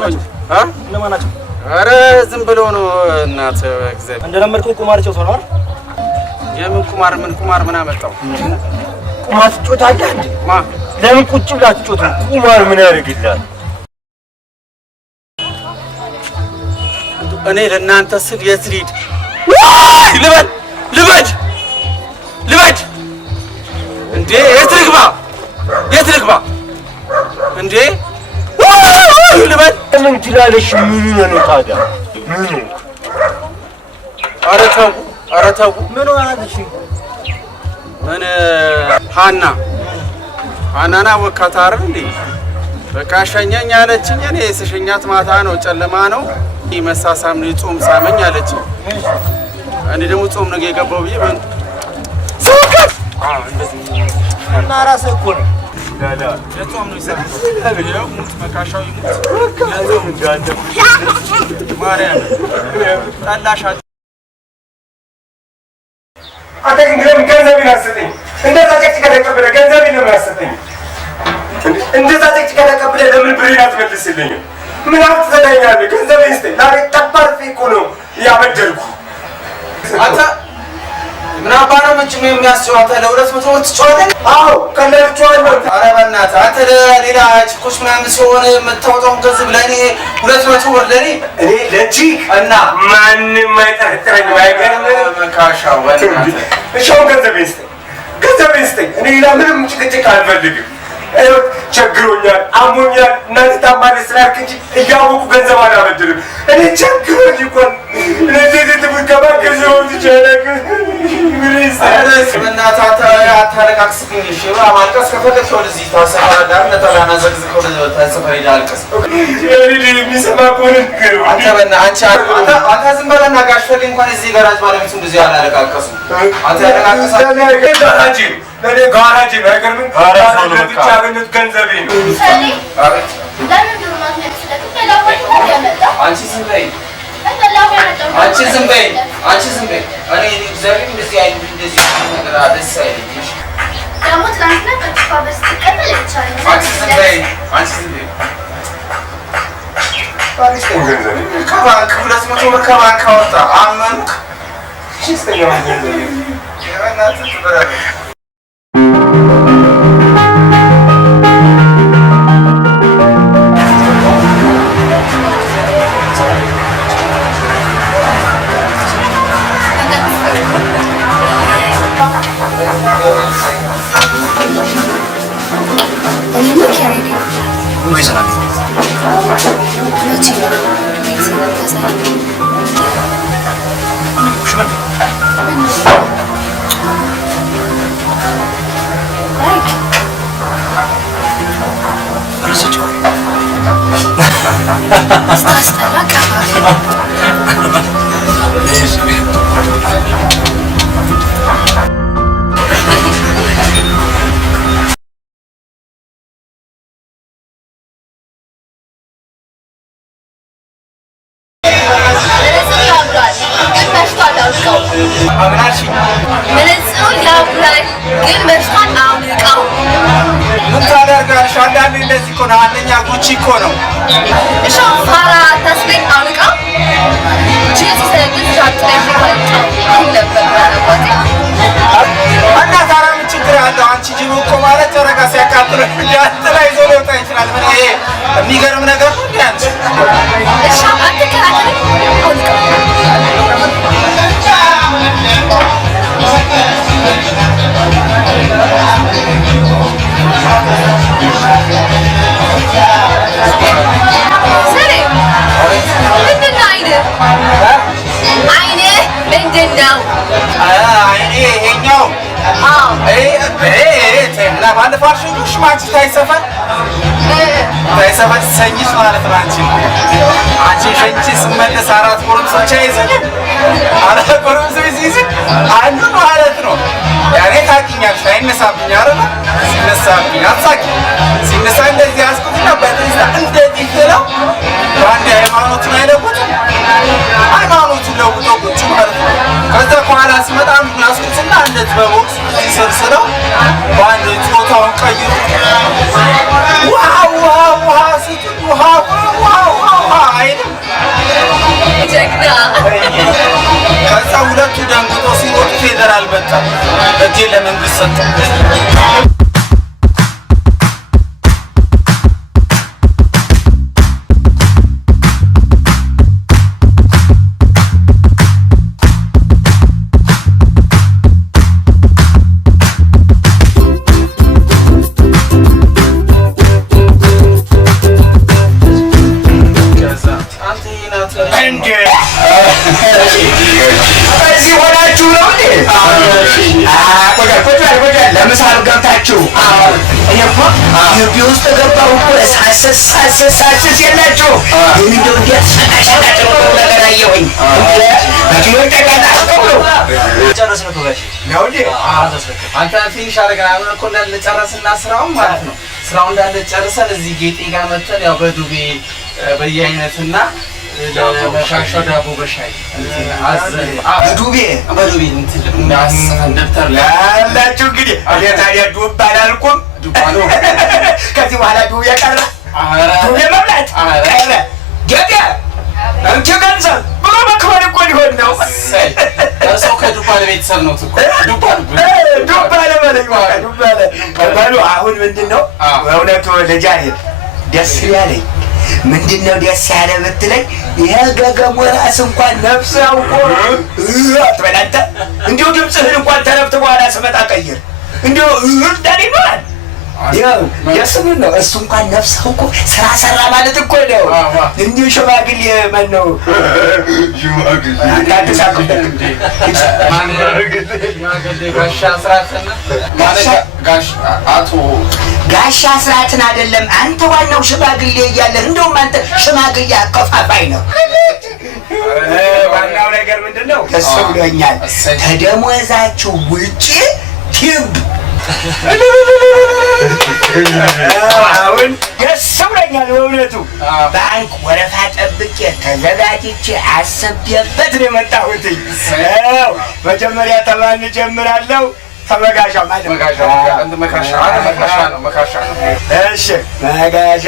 ናቸው? ኧረ ዝም ብሎ ነው እናትህ። እግዚአብሔር እንደለመድከው ቁማር ጨዋታ ነው አይደል? የምን ቁማር ምን አመጣው? ቁማር ትጮታለህ እንዴ? ለምን ቁጭ ብላ ትጮት? ቁማር ምን ያደርግልሃል? እኔ ለእናንተ ስል የት ልሂድ? ልበድ እንዴ? የት ልግባ እንዴ? ልበድ ምን ትላለሽ? ምኑ ነው ታዲያ? ምኑ? ኧረ ተው። ምን ሆናለሽ? ምን ሀናና ወካታ አይደል እንዴ? በቃ ሸኘኝ አለችኝ። እኔ ስሸኛት ማታ ነው ጨለማ ነው መሳሳም ነው ጾም ሳመኝ አለችኝ። እኔ ደግሞ ጾም ነገ የገባው ብዬ ሰውከት እንደዚህ እና ራስህ እኮ ነው ዳዳ ለጾም ነው ይሰራው ሙት መካሻው ይሙት ማርያም ታላሻ አንተ ግን ገንዘቤን አትሰጠኝ። እንደዛ ጨቅጭቀህ ተቀብለህ ገንዘቤን ለምን አትሰጠኝም? እንደዛ ጨቅጭቀህ ተቀብለህ ለምን ብሬን አትመልስልኝም? ምን ሀብት ትሰጠኛለህ? ገንዘቤን ስጠኝ። ዛሬ ጠባርፌ እኮ ነው ያበደልኩህ። አንተ ምን አባ ነው ምንጭም የሚያስጨው? አንተ ለ200 ትጨዋለህ? አዎ ቀለድኩዋለሁ። ኧረ በእናትህ አንተ ለሌላ ጭቆች ምናምን ሲሆን የምታወጣውን ገንዘብ ለእኔ 200 ብር ለእኔ እኔ ለጂክ እና ማንም አይጠረጥረኝም። አይገርምህም? መካሻው በእናትህ እሺ አሁን ገንዘቤን ስጠኝ። ገንዘቤን ስጠኝ። እኔ ሌላ ምንም ጭቅጭቅ አልፈልግም። ቸግሮኛል፣ አሞኛል፣ እናንተ ታማለች ስላልክ እንጂ እያወቁ ገንዘብ አላበድርም። እኔ ቸግሮኝ እኮ እኔ ትምከባከል ሲሆን ትችላለህ። አታለቃቅስብኝ። እሺ ማልቀስ ከፈለግሽ ወደዚህ ታሰፋለህ። ነጠላና ዘግዝቀው ወደዚህ ታሰፋ ይላልቀስ። የሚሰማ ከሆነ አንተ በእናትህ አንተ ዝም በለና ጋሽ ፈሌ እንኳን እዚህ ገራጅ ባለቤቱ እንደዚህ አላለቃቀሱም። አንተ ያለቃቀሳል ለኔ ጋራጅ ነው። አይገርምም? ብቻ ያገኘሁት ገንዘቤ ነው። አንቺ ዝም በይ፣ አንቺ ዝም በይ፣ አንቺ ዝም በይ። እኔ እግዚአብሔር እንደዚህ አይነት እንደዚህ ነገር ደስ አይለኝም። ደግሞ ትናንትና ከጥፋ በስተቀር ይቻላል። አንቺ ዝም በይ፣ አንቺ ዝም በይ። ከባንክ 200 ብር ከባንክ አወጣ። አመንክ? ሽስተኛው ገንዘቤ የበናትህ ትበረረ ምን ታደርጋለሽ? አንዳንዴ እንደዚህ እኮ ነው። አንደኛ ጉቺ እኮ ነው። እሺ ፋራ ታስበኝ አውቃው ጂት ሰግጥ ጃጥሬ ይባላል እና ታዲያ ምን ችግር አለው? አንቺ ጅቡ እኮ ማለት ጨረቃ ሲያቃጥል ጃጥላ ይዞ ሊወጣ ይችላል። ምን ይሄ የሚገርም ነገር ነው። አንቺ እሺ አትከራከሪ አውቃው ታይሰፈት ሰኝሽ ማለት ነው። አንቺ ሸንቺ ስመለስ 4 ጎረምሶች አይዘን 4 ጎረምሶች ይዘን አንዱ ማለት ነው። ያኔ ታውቂኛለሽ፣ አይነሳብኝ አይደል? ሲነሳብኝ አትሳቂ። ሲነሳ እንደዚህ ያስኩትና በትንሳ እንደዚህ ትለው በአንድ ሃይማኖቱን አይለውጥም። ሃይማኖቱን ለውጦ ቁጭ ማለት ነው። ከዛ በኋላ ሲመጣ አንዱን ያስኩትና እንደዚህ በቦክስ ሲሰርስለው በአንድ ጾታውን ቀይሮ ዋው ዋው ዋው ሲቱ ዋው ዋው ዋው አይደል? ጀግና ከዛ ሁለቱ ደንግጦ ሲሮጡ ፌደራል መጣ። እጄ ለመንግስት ሰጠ። እዚህ ሆናችሁ ነው እንዴ? ለምሳሌ ገብታችሁ እኔ እኮ ግቢ ውስጥ ገባሁ እኮ ሳስስ የላችሁ እንደው እንዴት ሰቃሸቃጭ ነገር አየሁኝ። መኪኖች ተቀጣጠው ነው ጨረስን እኮ ጋሽ ነው እንዴ? አንተ ፊኒሽ አደረግን። አሁን እኮ እንዳለ ጨረስና ስራውን ማለት ነው። ስራው እንዳለ ጨርሰን እዚህ ጌጤ ጋር መተን ያው በዱቤ በየአይነትና ለመሻሻ ዳቦ በሻይ ዱቤ በዱቤ እንትን እናስፈን ደብተር ያላችሁ እንግዲህ ታዲያ ዱብ አላልኩም። ከዚህ በኋላ ዱቤ ቀረ። ዱቤ መብላት ቀረ። ጌጤ እንቺ ገንዘብ ብሎ መክፈል እኮ ሊሆን ነው። ሰው ከዱባለ ቤተሰብ ነው እኮ ዱባለ በለኝ ዱባለ በሉ። አሁን ምንድን ነው እውነቱ ልጃኔ ደስ ያለኝ ምንድነው ደስ ያለ ብትለኝ ይሄ ገገሞ ራስ እንኳን ነፍስ አውቆ አትበላንተ እንዲሁ ድምፅህን እንኳን ተረፍት በኋላ ስመጣ ቀይር እንደው እርዳኝ ይኖራል። ያው የስሙን ነው እሱ እንኳን ነፍሰው እኮ ስራ ሰራ ማለት እኮ ነው። እንዲሁ ሽማግሌ ማን ነው ሽማግሌ አንታሳቁበት እንዴ ሽማግሌ ጋሻ ስራትን አይደለም አንተ ዋናው ሽማግሌ እያለህ እንደውም አንተ ሽማግሌ አከፋፋይ ነው። ዋናው ነገር ምንድነው? እሱ ብሎኛል ከደሞዛችሁ ውጪ ቲብ አሁን ደስ ብሎኛል በእውነቱ። ባንክ ወረፋ ጠብቄ ተዘጋጅቼ አስቤበት ነው የመጣሁት። መጀመሪያ ተማን ጀምራለሁ። ተመጋሻ ማለት መጋሻ ነው መካሻ ነው። እሺ መጋሻ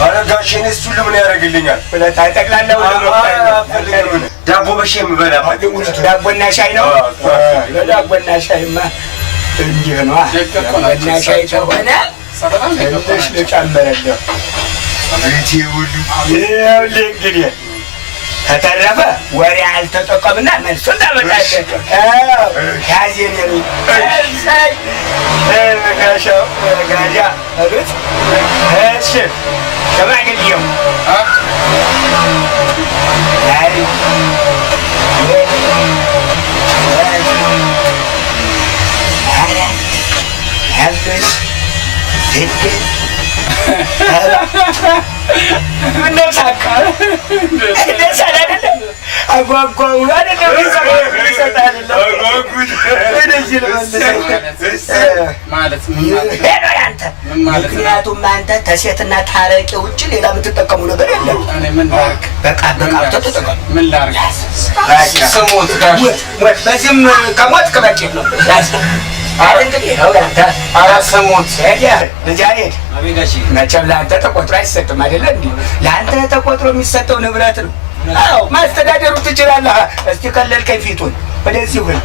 አረጋሽን እሱ ለምን ያደርግልኛል? ሁለታ ጠቅላላው ዳቦ በሽ የምበላበት ዳቦና ሻይ ነው። ዳቦና ሻይማ እንዲህ ነው። ዳቦና ሻይ ተሆነ ትንሽ ልጨምርልህ። ቤቴ ሁሉ ይኸውልህ እንግዲህ ከተረፈ ወሬ አልተጠቀምና መልሱን ታመጣለህ። ያዜን የሚሳይ ጋሻው ጋጃ አሉት። እሺ ሽማግሌው ምክንያቱም አንተ ተሴትና ታረቂ ውጭ ሌላ የምትጠቀሙ ነገር የለም። በቃ ተጠቀሙ። ምን ላድርግ? ስሙት በዚህም ከሞትክ በቂ ነው። ስሙት መቼም ለአንተ ተቆጥሮ አይሰጥም አይደለ? እንዲህ ለአንተ ተቆጥሮ የሚሰጠው ንብረት ነው። ማስተዳደሩ ትችላለህ። እስቲ ከለልከኝ ፊቱን ወደዚህ ሁን።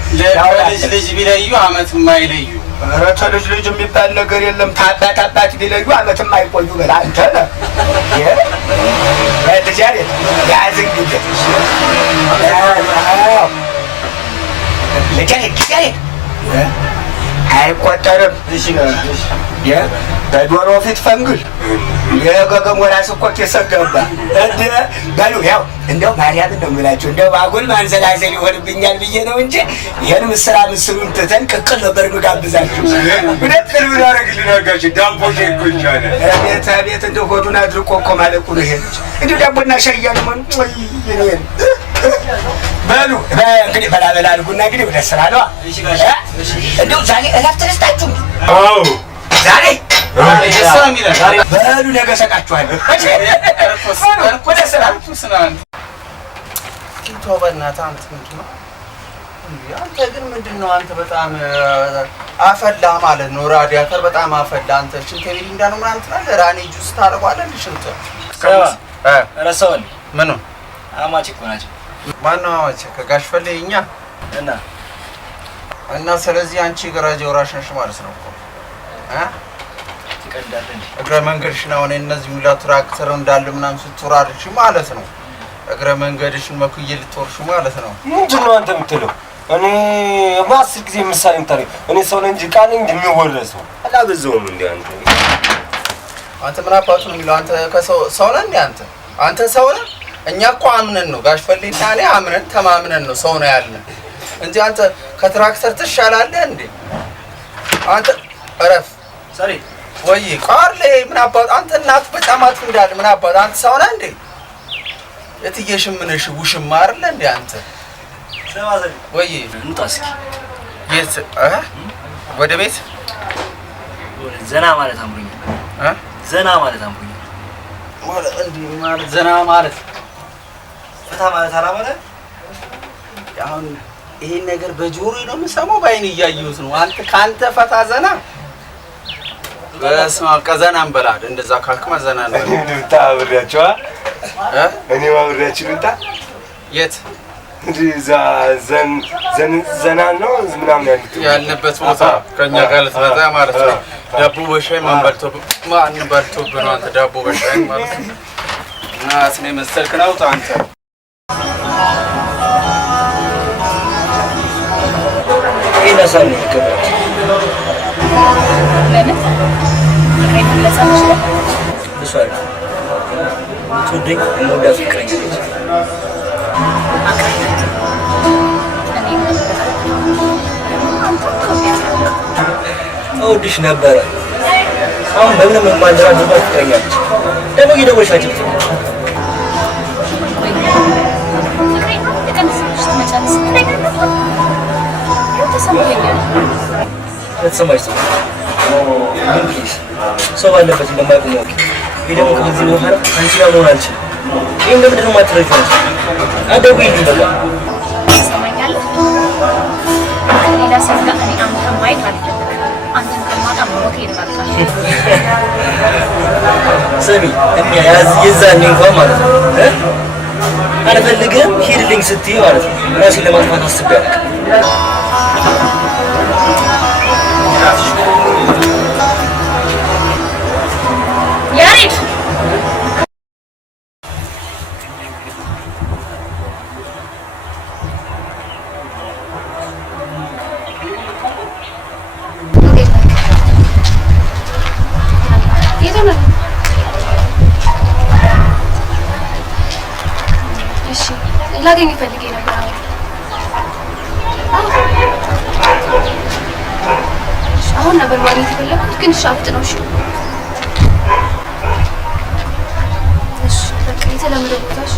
ልጅ ልጅ ቢለዩ አመት የማይለዩ ኧረ ተልጅ ልጅ የሚባል ነገር የለም። ታባት አባት ቢለዩ አመት የማይቆዩ በል አንተ ነህ። ልጅ አይደል ያዝ እንግዲህ ልጅ አይደል አይቆጠርም። በዶሮ ፊት ፈንግል የገገም ወራስ እኮ የሰገባ በሉ ያው እንደው ማርያምን ነው የምላቸው። እንደው አጉል ማንዘላዘል ይሆንብኛል ብዬ ነው እንጂ ይህን ምስሉን ትተን ቅቅል ነበር የምጋብዛችሁ። ሁለት ቅርብ ላደርግልህ አጋች ዳቦ ሼክ ይቻለ ቤት እንደው ሆዱን አድርቆ እኮ ማለቁ ነው። ይሄ እንዲሁ ዳቦና ሻይ እያሉ በሉ እንግዲህ በላበላ አድርጉና እንግዲህ ወደ ስራ ነዋ። እንደው ዛሬ እረፍት ልስጣችሁ። አዎ ዛሬ በሉ ነገ እሰጣችኋለሁ። ወደ ስራ በእናትህ አንተ ምንድን ነው አንተ ግን ምንድን ነው አንተ በጣም አፈላ ማለት ነው። ራዲያተር በጣም አፈላ አንተ ሽንት ቤት እንዳለው ምናምን ትላለህ። ራኔ ጁስ ታደርገዋለህ እንደ ሽንት ረሳሁኝ። ምኑ አማች እኮ ናቸው። ማነው አማች? ከጋሽ ፈለኝ እኛ እና ስለዚህ አንቺ ገራጅ ወራሽ ነሽ ማለት ነው እኮ እግረ መንገድሽን አሁን እነዚህ ሙላ ትራክተር እንዳለ ምናምን ስትወራርሽ ማለት ነው። እግረ መንገድሽን መኩዬ ልትወርሽ ማለት ነው። ምንድን ነው አንተ የምትለው? እኔ በአስር ጊዜ ምሳሌ የምታደርግ እኔ ሰው ነኝ እንጂ ቃል እንጂ የሚወረሰው አላበዛውም። እንደ አንተ ምን አባቱ ነው የሚለው? አንተ ሰው ነህ እንደ አንተ ሰው ነህ። እኛ እኮ አምነን ነው ጋሽ ፈለኝና እኔ አምነን ተማምነን ነው ሰው ነው ያልን እንጂ አንተ ከትራክተር ትሻላለህ እንዴ? አንተ እረፍ ሰሪ ወይ ቃርሌ ምን አባቱ አንተ እናት በጣም አትንዳል። ምን አባቱ አንተ ሰው ነህ እንዴ? የትየሽም ነሽ ውሽማ አይደለ እንዴ አንተ? ሰማዘሪ ወይ እንውጣ እስኪ። የት ወደ ቤት ዘና ማለት አምሮኛል። ዘና ማለት አምሮኛል። ማለት እንዴ ማለት ዘና ማለት ፈታ ማለት አላማለ። አሁን ይሄን ነገር በጆሮዬ ነው የምሰማው፣ በአይኔ እያየሁት ነው። አንተ ካንተ ፈታ ዘና በስመ አብ ቀዘና እንበላል። እንደዛ ካልክማ ዘና ነው። ልምጣ አብሬያቸው እኔ አብሬያቸው ልምጣ። የት ዘና ነው ምናምን ያልንበት ቦታ ከእኛ ጋር ልትመጣ ማለት ነው። ዳቦ በሻይ ማን በልቶብህ ነው አንተ? ዳቦ በሻይ ማለት ነው። እና ስኔ መሰልክ ነው አንተ ሀሳብ ነው የሚቀበሉት። ለምን ፍቅሬን ለሰምሽ ነው? እሷ ትወደኝ የምወዳት ፍቅረኛ ነች። እወድሽ ነበረ። አሁን በምንም የማንደራደርባት ፍቅረኛ ነች። ደግሞ እየደወልሽ አጭብጭ ተሰማሽ ግን ፕሊዝ ሰው ባለበት እንደማይቆም ወቂ። ይህ ደግሞ ከዚህ በኋላ አንቺ ጋር መሆን አልችልም። ይህም ለምንድን ነው የማትረጂው? አትደውይልኝ በቃ። ትሰማኛለህ? ሌላ ሴት ጋር እኔ አንተን ማየት አልፈልግም። አንተን ከማጣ ሞት ይመጣል። ስሚ እኛ የዛኔ እንኳን ማለት ነው አልፈልግም ሂድልኝ ስትይ ማለት ነው ራሴን ለማጥፋት አስቤያለሁ። ያሬድ ላገኝ ፈልጌ ነበር። አሁን ነበር ማግኘት የፈለኩት ግን ሻፍጥ ነው። እሺ በቃ የተለመደው ቦታሽ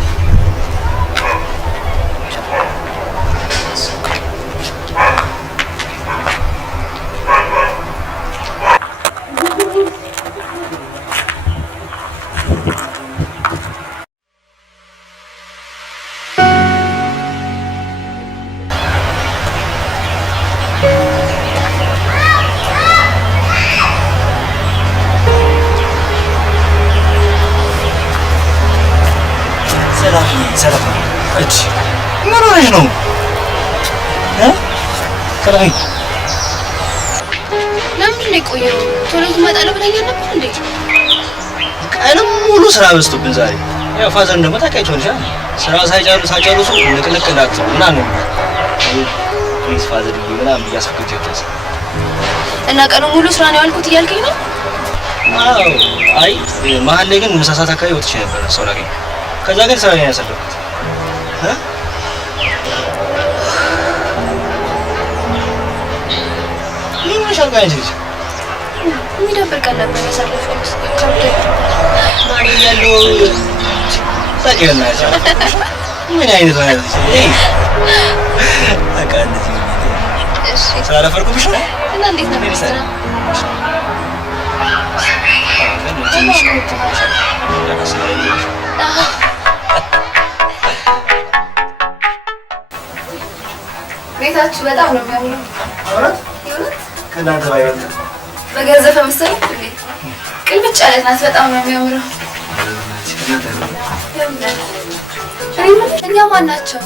ምን ሆነሽ ነው? ሰላም ለምንድን ነው የቆየው? ቶሎ ትመጣለህ ብለኸኝ ነበር እንዴ? ቀንም ሙሉ ስራ በዝቶብን ዛሬ። ያው ፋዘር ደግሞ ታውቂያቸዋለሽ ስራ ሳይጨርሱ ንቅንቅ እንዳትሉ እና ነው ፕሊዝ ፋዘር ምናምን እያስፈኩት ይወጣል። እና ቀኑ ሙሉ ስራ ነው ያልኩት እያልከኝ ነው? አዎ። አይ መሀል ላይ ግን ምሳ ሰዓት አካባቢ ወጥቼ ነበር ሰው ላገኝ። ከዛ ግን ስራ ላይ ያሳለፍኩት ሻጋኝ ልጅ የሚደብር ቀን ነበር ያሳለፍኩት። ማን ያለው ታውቂያለሽ ምን አይነት ማለት ነው? በቃ እንደዚህ ነው። እሺ ሳላፈርኩብሽ ነው እና እንዴት ነበር ስራ? ቤታችሁ በጣም ነው የሚያምረው። አውራት ከእናንተ ባይወጣ በገንዘብ መሰለኝ እንዴ? ቅልብጭ ያለች ናት። በጣም ነው የሚያምረው። እኛ ማን ናቸው?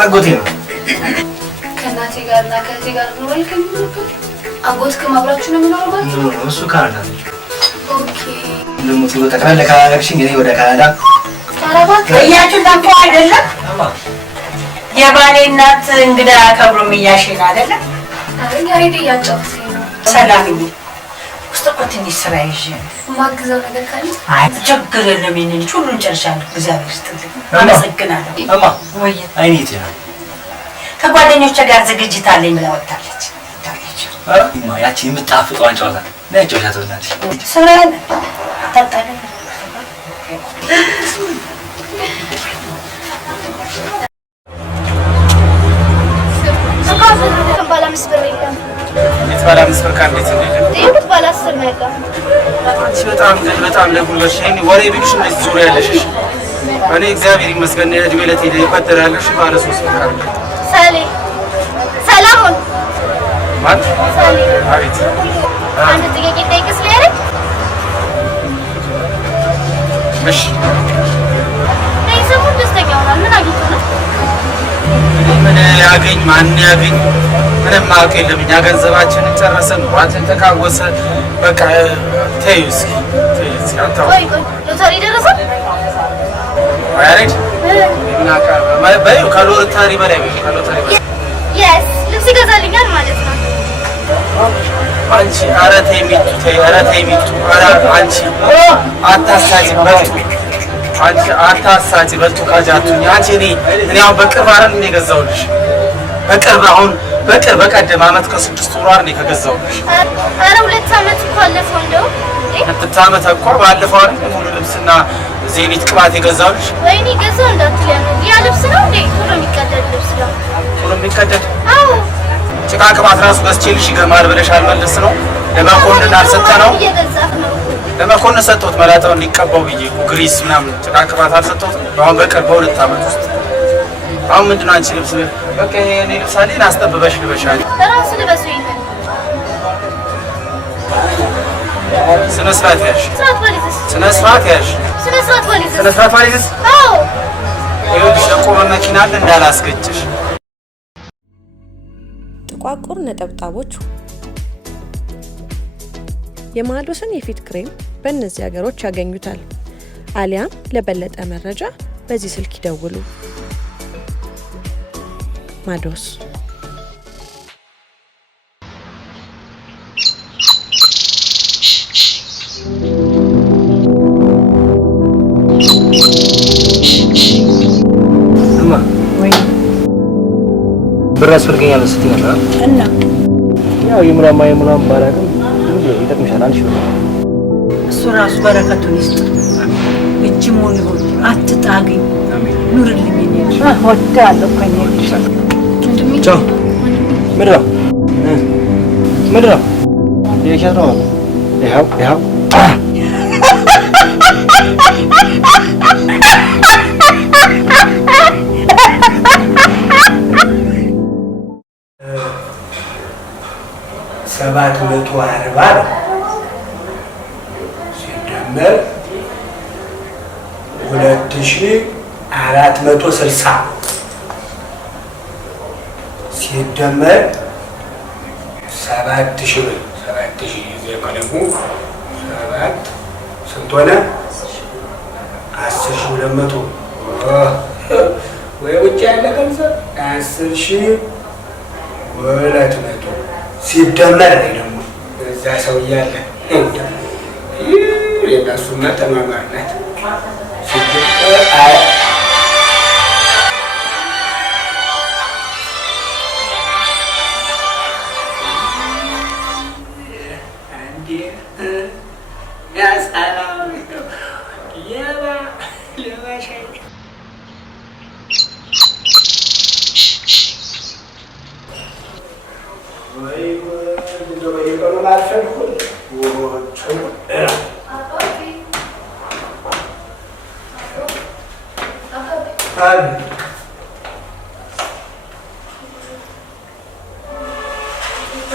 አጎቴ ነው። ከእናቴ ጋር እና ከእህቴ ጋር ነው ወልከኝ ነበር። አጎትክም አብራችሁ ነው የሚኖረው ማለት ነው? እሱ ካናዳ ነው። ኦኬ። ደግሞ ትሎ ጠቅላላ ካናዳሽኝ እኔ ወደ ካናዳ ታራባት እያችሁ ጠንፎ አይደለም የባሌ እናት እንግዳ አከብሩም እያልሽኝ አይደለም? አይ ያሬድ እያጫወተኝ ነው። ሰላምዬ ውስጥ እኮ ትንሽ ስራ ይዤ ማግዘው ነገር ካለ አይ ችግር የለም። ይሄንን ሁሉን ጨርሻለሁ። እግዚአብሔር ይስጥልኝ። አመሰግናለሁ። እማ ወይ አይኔት ነው ከጓደኞቼ ጋር ዝግጅት አለኝ ብላ ወጣለች። እማ ያቺ የምታፍጧን ጨዋታ ነጭ ጨዋታ ወጣለች። ስራዬን ታጣለኝ። ባለ አምስት ብር የለም። እንዴት ባለ አምስት ብር ካንዴት እንደለም ይሁት ባለ 10 ነው ያለው። አንቺ በጣም ለጉልበሽ እኔ ወሬ ቢልሽ እንደዚህ ዙሪያ ያለሽ እኔ እግዚአብሔር ይመስገን እድሜ ለቴሌ ይቆጠራልሽ ባለ 3 ብር ካለ ሰላሙን ማለት አቤት አንድ ጥያቄ ጠይቅስ ላይ አይደል? እሺ ሰሞኑን ደስተኛ ሆናል። ምን አግኝቶ ነው? ምን ያገኝ ማን ያገኝ ምንም ማውቅ የለም። እኛ ገንዘባችንን ጨረሰን፣ ዋትን ተካወሰ። በቃ ተይው እስኪ አታው ቆይ ሎተሪ ደረሰ? ያሬድ እና በዩ ከሎተሪ በላይ ከሎተሪ በላይ የስ ልብስ ይገዛልኛል ማለት ነው። አንቺ ኧረ ተይ ሚጡ ተይ፣ ኧረ ተይ ሚጡ፣ ኧረ አንቺ አታሳጭ በልቱ፣ አንቺ አታሳጭ በልቱ ካጃቱኝ። አንቺ እኔ አሁን በቅርብ አይደል እንደ ገዛሁልሽ፣ በቅርብ አሁን በቅርብ በቀደም ዓመት ከ6 ወር አይደል ከገዛሁልሽ። ኧረ 2 ዓመት እኮ አለፈው። እንደው 2 ዓመት እኮ ባለፈው አይደል ሙሉ ልብስና ዘይት ቅባት የገዛሁልሽ። ወይኔ ገዛው እንዳትለኝ፣ ያ ልብስ ነው እንዴ? ቶሎ የሚቀደድ ልብስ ነው። ቶሎ የሚቀደድ? አዎ። ጭቃ ቅባት ራሱ ገዝቼልሽ ይገማል ብለሽ አልመለስ ነው። ለመኮንን አልሰጠነው፣ ለመኮንን ሰጠሁት መላጣው እንዲቀባው ብዬ ግሪስ ምናምን ጭቃ ቅባት አልሰጠሁት። አሁን በቅርብ በ2 ዓመት ውስጥ አሁን ምንድን ነው አንቺ ልብስ በቃ እኔ ልብስ አለኝ አስጠብበሽ ልበሻል። ራስ ልበሱ ይሄን ስነ ስርዓት ያዥ፣ ስነ ስርዓት ያዥ፣ ስነ ስርዓት ባሊዝ፣ ስነ ስርዓት ባሊዝ። አዎ ይኸውልሽ የቆመ መኪና አለ እንዳላስገጭሽ። ጥቋቁር ነጠብጣቦች የማዶስን የፊት ክሬም በእነዚህ ሀገሮች ያገኙታል። አሊያም ለበለጠ መረጃ በዚህ ስልክ ይደውሉ። ማዶስ ብር ያስፈልገኛል ስትይ ነበር እና ያው የሙላም ባላቅም ይጠቅምሻል አልሽ። እሱ ራሱ በረከቱን ይስጥ። እጅ ሞን ይሁን አትጣገኝ። ኑርልኝ እኔ ወዳለሁ ከኔ ቻው። ምንድነው የሻት ነው? ይኸው ሰባት 740 ሲደመር 2460 ሲደመር 7000 ብር 7000 የቀለሙ 7 ስንት ሆነ? 10200 ወይ ውጭ ያለ ገንዘብ 10200 ሲደመር ደግሞ እዛ ሰው እያለ የእነሱ መተማማር ናት።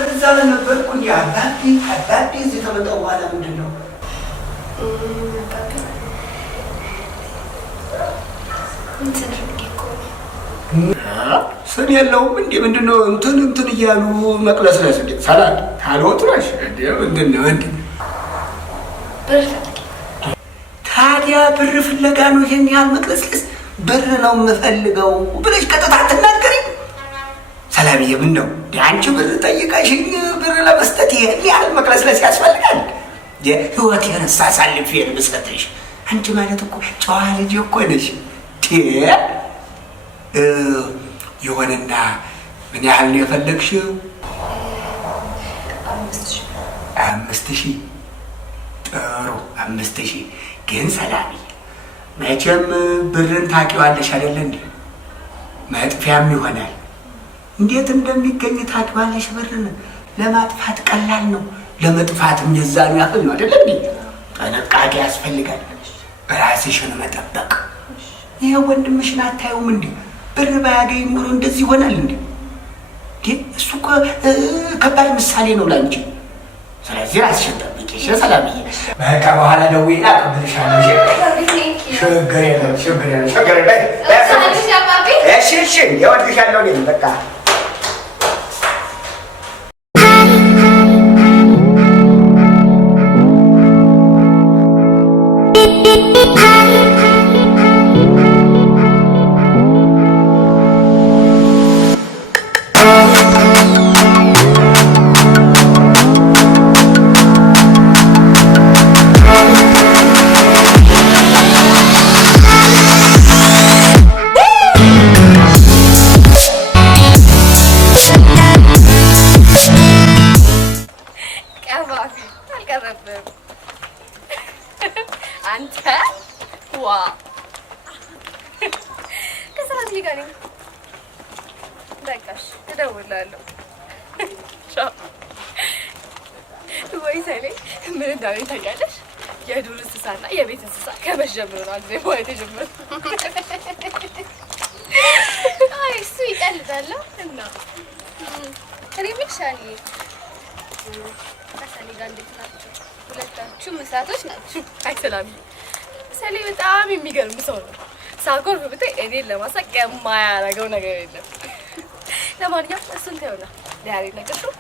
እዛ ነበርኩ እንጂ አባቴ እዚህ ከመጣሁ በኋላ ምንድን ነው ስን የለውም እንዴ? ምንድን ነው እንትን እያሉ መቅለስለስ እንዴ? ሰላም ታልወጥራሽ እንዴ? ምንድን ነው ታዲያ? ብር ፍለጋ ነው ይሄን ያህል መቅለስለስ? ብር ነው የምፈልገው ብለሽ ቀጥታ አትናገሪም? ሰላምዬ ምን ነው አንቺ ብር ጠይቀሽኝ ብር ለመስጠት ይሄን ያህል መቅለስለስ ያስፈልጋል? የህይወት የረሳ ሳልፍ የምሰጥሽ አንቺ ማለት እኮ ጨዋ ልጅ እኮ ነሽ። ይሆንና ምን ያህል ነው የፈለግሽው? 5000 ጥሩ 5000 ግን ሰላምዬ መቼም ብርን ታውቂዋለሽ አይደለ እንዴ? መጥፊያም ይሆናል። እንዴት እንደሚገኝ ታውቂዋለሽ። ብርን ለማጥፋት ቀላል ነው፣ ለመጥፋትም የዛኑ ያህል ነው አይደለ እንዴ? ጥንቃቄ ያስፈልጋል። ራስሽን መጠበቅ። ይሄ ወንድምሽን አታዩም እንዴ? ብር ባያገኝ ኑሮ እንደዚህ ይሆናል እንዴ? እሱ እኮ ከባድ ምሳሌ ነው ላንቺ። ስለዚህ ራስሽን ጠብቂ ሰላምዬ። በቃ በኋላ ደውዬ አቀብልሻለሁ። ችግር የለም። እሺ እወድሻለሁ እኔም በቃ ከሰላም ጋር ነኝ። በቃሽ እደውላለሁ። ቻው። ወይ ሰሌ ምን እንዳለኝ ታውቂያለሽ? የዱር እንስሳና የቤት እንስሳ ከመጀመሩ ነው አንዴ ማለት ጀመረ። አይ እሱ ይቀልዳል እና እኔ ብቻዬ ከሰሌ ጋር እንዴት ናችሁ? ሁለታችሁ መስራቶች ናችሁ። አይሰላም ሰሌ በጣም የሚገርም ሰው ነው። ሳኮርፍ ብታይ እኔን ለማሳቅ የማያደርገው ነገር የለም። ለማንኛውም እሱን ተውና ዳሪ ነገር ነው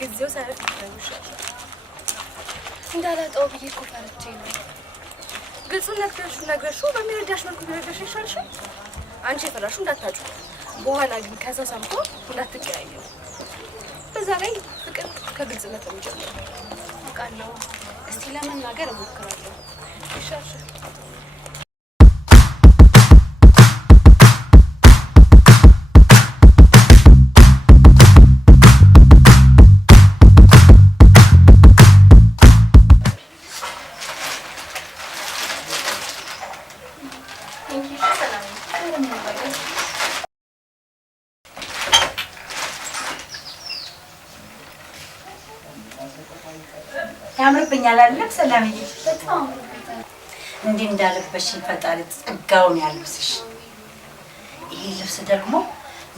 ጊዜው ሳይረፍ ይችላል እንዳላጣው ብዬ እኮ ፈርቼ ነው። ግልጹን ነግረሽው በሚረዳሽ መልኩ ቢረዳሽ ይሻልሻል። አንቺ የፈራሽው እንዳታጩ፣ በኋላ ግን ከዛ ሰምቶ እንዳትቀያየው። በዛ ላይ ፍቅር ከግልጽነት ነው የሚጀምረው። አውቃለሁ። እስቲ ለመናገር እሞክራለሁ። ይሻልሻል። ያምርብኛል አይደል ሰላምዬ? በጣም እንዲህ እንዳለበሽኝ ፈጣሪ ጸጋውን ያልብስሽ። ይሄ ልብስ ደግሞ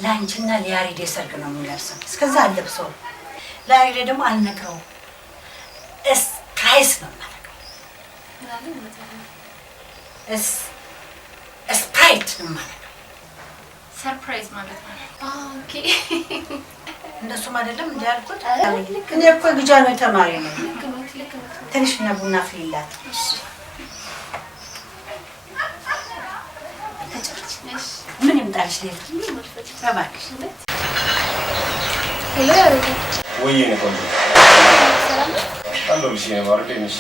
ላንቺና ለያሬድ ሰርግ ነው የሚለብሰው። እስከዛ አልለብሰውም። ለያሬድ ደግሞ አልነግረውም። ስፕራይዝ ነው ማለት ስፕራይት ነው ማለት ሰርፕራይዝ ማለት ነው። ኦኬ እንደሱም አይደለም እንዴ ያልኩት? እኔ እኮ ግጃ ነው ተማሪ ነው። ትንሽ እና ቡና ፍሊላት። እሺ ምን ይምጣልሽ? እባክሽ ሄሎ ያሬድ። ወይ ነው ቆንጆ አለው ልጅ ነው ማርዴ ነሽ።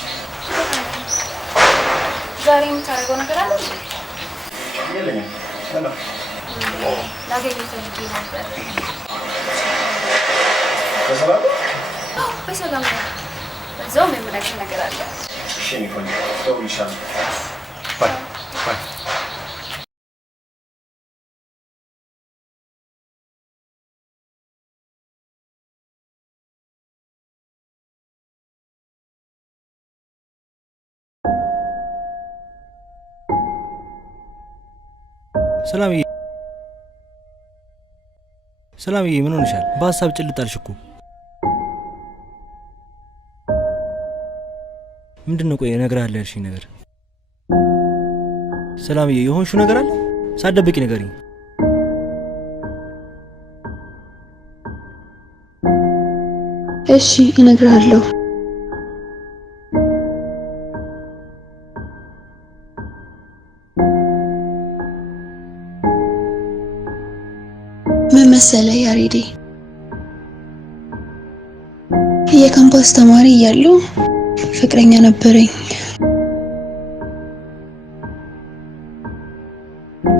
ዛሬ የምታደርገው ነገር አለ? የለኝም። ሰላም ላገኝ ፈልጌ ነበር። በሰላም በሰላም ነው። በዛውም የምነግርሽ ነገር አለ። እሺ ነው ቆንጆ ደውልልሻለሁ። ባይ ባይ። ሰላምዬ ሰላምዬ ምን ሆነሻል? በሀሳብ ጭልጣልሽ እኮ። ምንድነው? ቆይ እነግርሃለሁ ያልሽኝ ነገር ሰላምዬ፣ የሆንሽው ነገር አለ? ሳትደብቂ ንገሪኝ። እሺ እነግርሃለሁ። ምን መሰለህ ያሬዴ፣ የካምፓስ ተማሪ እያለሁ ፍቅረኛ ነበረኝ።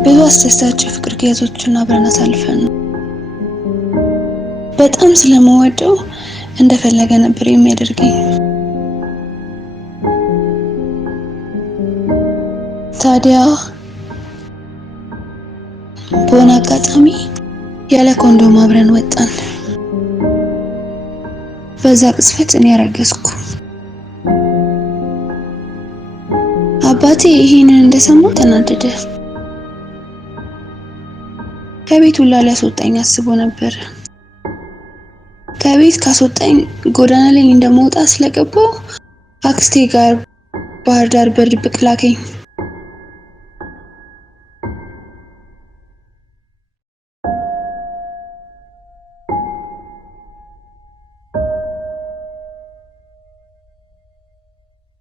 ብዙ አስደሳች ፍቅር ጊዜዎችን አብረን አሳልፈን በጣም ስለምወደው እንደፈለገ ነበር የሚያደርገኝ። ታዲያ በሆነ አጋጣሚ ያለ ኮንዶም አብረን ወጣን። በዛ ቅጽበት እኔ ያረገዝኩ። አባቴ ይሄንን እንደሰማ ተናደደ። ከቤት ሁላ ሊያስወጣኝ አስቦ ነበር። ከቤት ካስወጣኝ ጎዳና ላይ እንደመውጣ ስለገባው አክስቴ ጋር ባህር ዳር በድብቅ ላከኝ።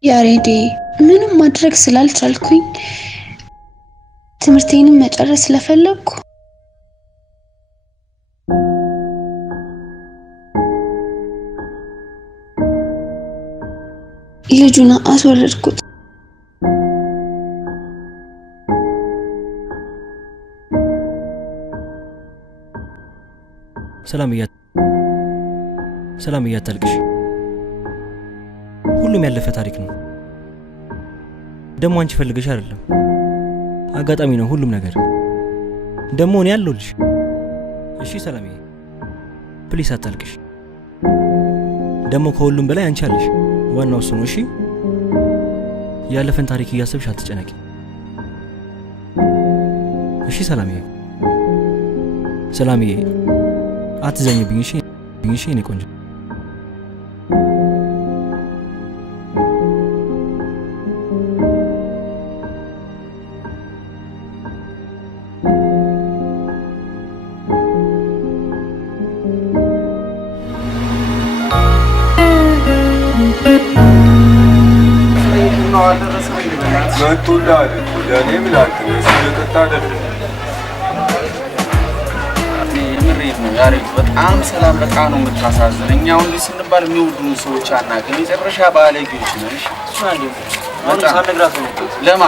ያሬዴ ምንም ማድረግ ስላልቻልኩኝ ትምህርቴንም መጨረስ ስለፈለኩ ልጁን አስወረድኩት። ሰላምዬ አታልቅሽ። ሁሉም ሁሉም ያለፈ ታሪክ ነው። ደግሞ አንቺ ፈልገሽ አይደለም፣ አጋጣሚ ነው ሁሉም ነገር። ደግሞ እኔ ያለሁልሽ። እሺ ሰላምዬ፣ ፕሊስ አታልቅሽ። ደግሞ ከሁሉም በላይ አንቺ አለሽ። ዋናው እሱ ነው። እሺ ያለፈን ታሪክ እያሰብሽ አትጨነቂ። እሺ ሰላምዬ፣ ሰላምዬ አትዘኝብኝ። እሺ እሺ እኔ ቆንጆ መጥቶልሃል እኮ ለእኔ ምን አልክ? እሱ የቀጣ አይደለም። ምሬት ነው ያሬድ፣ በጣም ሰላም በጣም ነው የምታሳዝን። እኛ አሁን እንዲህ ስንባል የሚወዱን ሰዎች አናውቅም። የመጨረሻ ባለጌዎች ነን። እሺ ለማ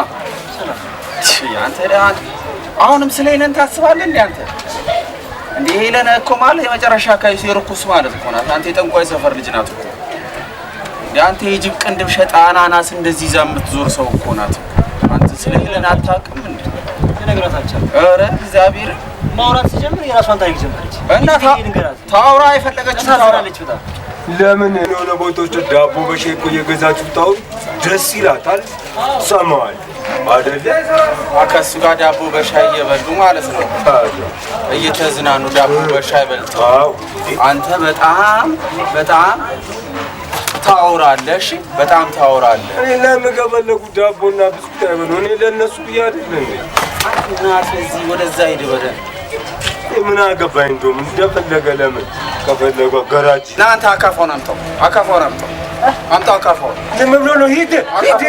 አንተ አሁንም ስለ ሄለን ታስባለህ እንዴ? አንተ እንዴ ሄለን እኮ ማለት የመጨረሻ ካይሱ የርኩስ ማለት እኮ ናት። አንተ የጠንቋይ ሰፈር ልጅ ናት እኮ። አንተ የጅብ ቅንድብ ሸጣ አናናስ እንደዚህ ይዛ የምትዞር ሰው እኮ ናት። አንተ ስለ ሄለን አታውቅም እንዴ? ተነግራታቻለሁ። ኧረ እግዚአብሔር ማውራት ሲጀምር የራሷን ታሪክ ጀመረች። እና ታውራ የፈለገችው ታውራለች። በጣም ለምን የሆነ ቦታዎች ዳቦ በሻይ እኮ እየገዛችሁ ታውሩ ደስ ይላታል። ሰማዋል አይደለ? ከእሱ ጋር ዳቦ በሻይ እየበሉ ማለት ነው፣ እየተዝናኑ ዳቦ በሻይ በልተው። አንተ በጣም በጣም ታውራለህ። እሺ በጣም ታውራለህ። እኔ ለምገበለጉ ዳቦና ብስኩት አይበሉ። እኔ ለእነሱ ብዬ አይደለ እንዴ? እናት እዚህ ወደዛ ሂድ በደን ምን አገባኝ? እንደውም እንደፈለገ ለምን ከፈለገ ገራጅ ና አንተ አካፋውን አምጣው፣ አካፋውን አምጣው፣ አምጣው አካፋውን። ዝም ብሎ ነው ሂድ ሂድ።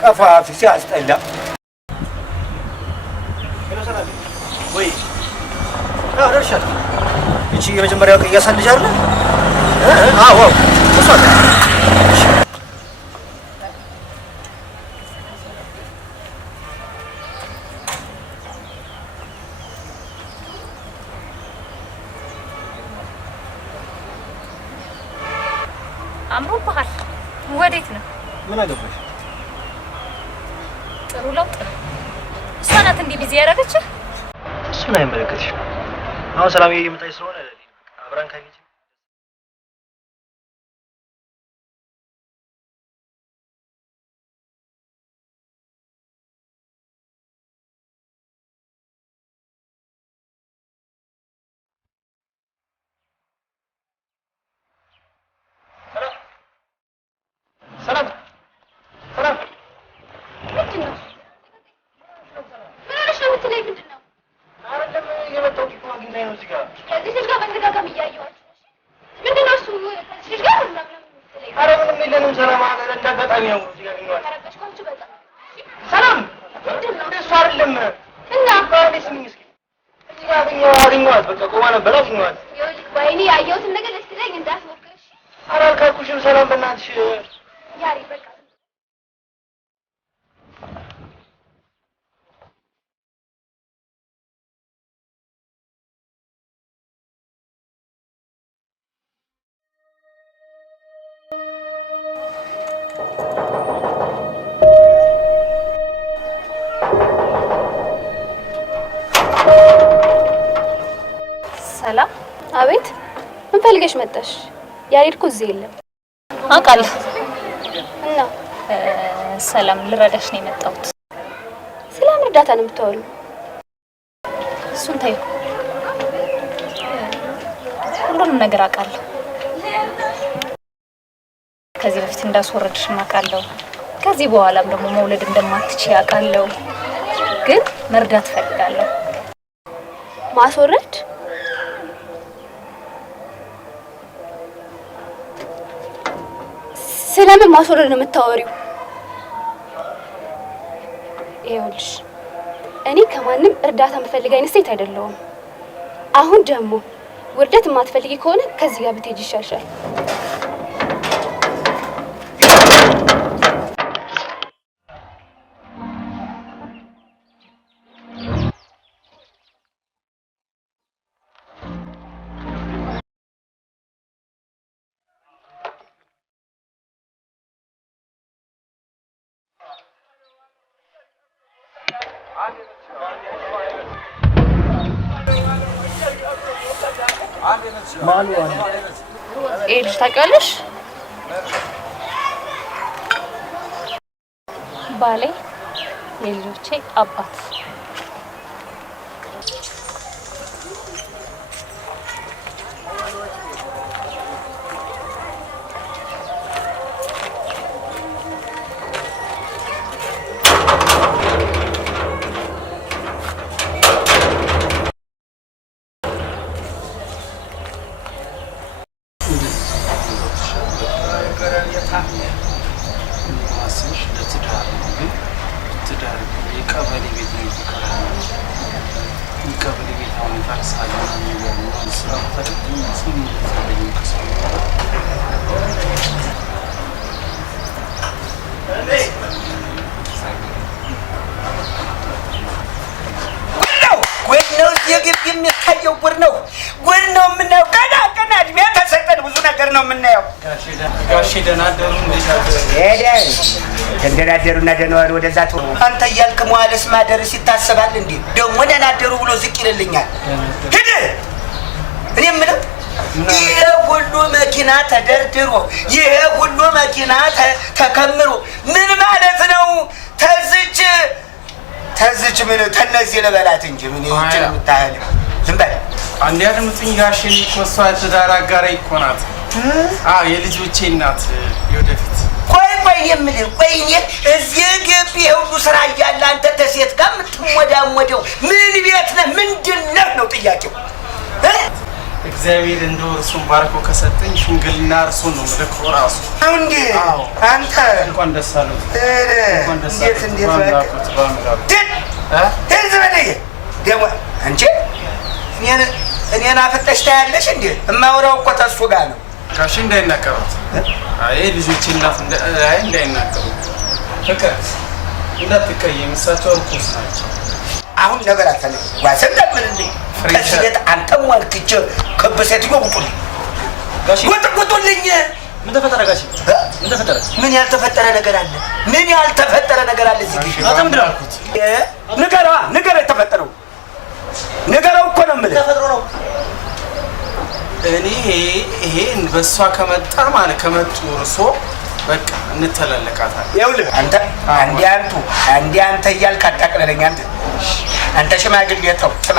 ቀፋፊ ሲያስጠላ። ወይ ደርሻለሁ። እቺ የመጀመሪያው ቅያሳ ልጅ አይደለ? አዎ እሷ አምሮብሃል። ወዴት ነው? ምን አገባሽ? ጥሩ ለውጥ ነው። እሷ ናት እንዲህ ቢዚ ያደረገችህ? እሱን አይመለከትሽም። አሁን ሰላምዬ እየመጣች ስለሆነ አብራን ከሚት ሰላም። አቤት። ምን ፈልገሽ መጣሽ? ያሬድ እኮ እዚህ የለም። አውቃለሁ። እና ሰላም ልረዳሽ ነው የመጣሁት። ሰላም እርዳታ ነው የምታወሪው? እሱን ተይው። ሁሉንም ነገር አውቃለሁ። ከዚህ በፊት እንዳስወረድሽ አውቃለሁ። ከዚህ በኋላም ደግሞ መውለድ እንደማትችይ አውቃለሁ። ግን መርዳት ፈልጋለሁ። ማስወረድ? ስለምን ማስወረድ ነው የምታወሪው? ይኸውልሽ እኔ ከማንም እርዳታ የምፈልግ አይነት ሴት አይደለሁም። አሁን ደግሞ ውርደት የማትፈልጊ ከሆነ ከዚህ ጋር ብትሄጂ ይሻልሻል። ማን ነው? ይሄ ልጅ ታውቂዋለሽ? ባሌ የልጆቼ አባት እንደናደሩና ደነዋል ወደዛ ተው አንተ ያልክ መዋለስ ማደርስ ይታሰባል እንዴ ደሞ ደናደሩ ብሎ ዝቅ ይልልኛል ሂድ እኔ ምንም ይሄ ሁሉ መኪና ተደርድሮ ይሄ ሁሉ መኪና ተከምሮ ምን ማለት ነው ተዝች ምን ተነዚህ ለበላት እንጂ ምን ይችላል የምታህል ዝም በል አንዴ አድምጡኝ ጋሼ ኮሷ ትዳር አጋራ ይኮናት የልጆቼ እናት የወደፊት ቆይ የምልህ ቆይ እኔ እዚህ ግቢ ሁሉ ስራ እያለ አንተ ተሴት ጋር የምትሞዳሞደው ምን ቤት ነህ ምንድን ነህ ነው ጥያቄው እግዚአብሔር እንደው እርሱን ባርኮ ከሰጠኝ ሽምግልና እርሱን ነው ልኮ ራሱ እንዴ አንተ እንኳን ደስ አለው እንኳን ደስ አለው እንዴት በለኝ ደሞ አንቺ እኔን አፍጠሽ ታያለሽ እንዴ እማወራው እኮ ተሱ ጋር ነው ጋሽ እንዳይናገሩት ልጆቼ እናት እንዳይናገሩ ፍቅር እንዳትቀየም እሳቸው እርኩስ ናቸው አሁን ነገር አታለ ዋሰንዳ ምን እንዴ ከዚህ ቤት አንተም ዋልክቼ ከበሰትዮ ቁጡልኝ ምን ተፈጠረ ጋሽ ምን ተፈጠረ ምን ያልተፈጠረ ነገር አለ እዚህ ግቢ አተም ድራኩት ንገረው የተፈጠረው ንገረው እኮ ነው የምልህ ተፈጥሮ ነው እኔ ይሄን በሷ ከመጣ ማለት ከመጡ እርሶ በቃ እንተላለቃታለን ይኸውልህ አንዴ አንተ እያልክ አታቅለለኝ አንተ ሽማግሌ ተው ስማ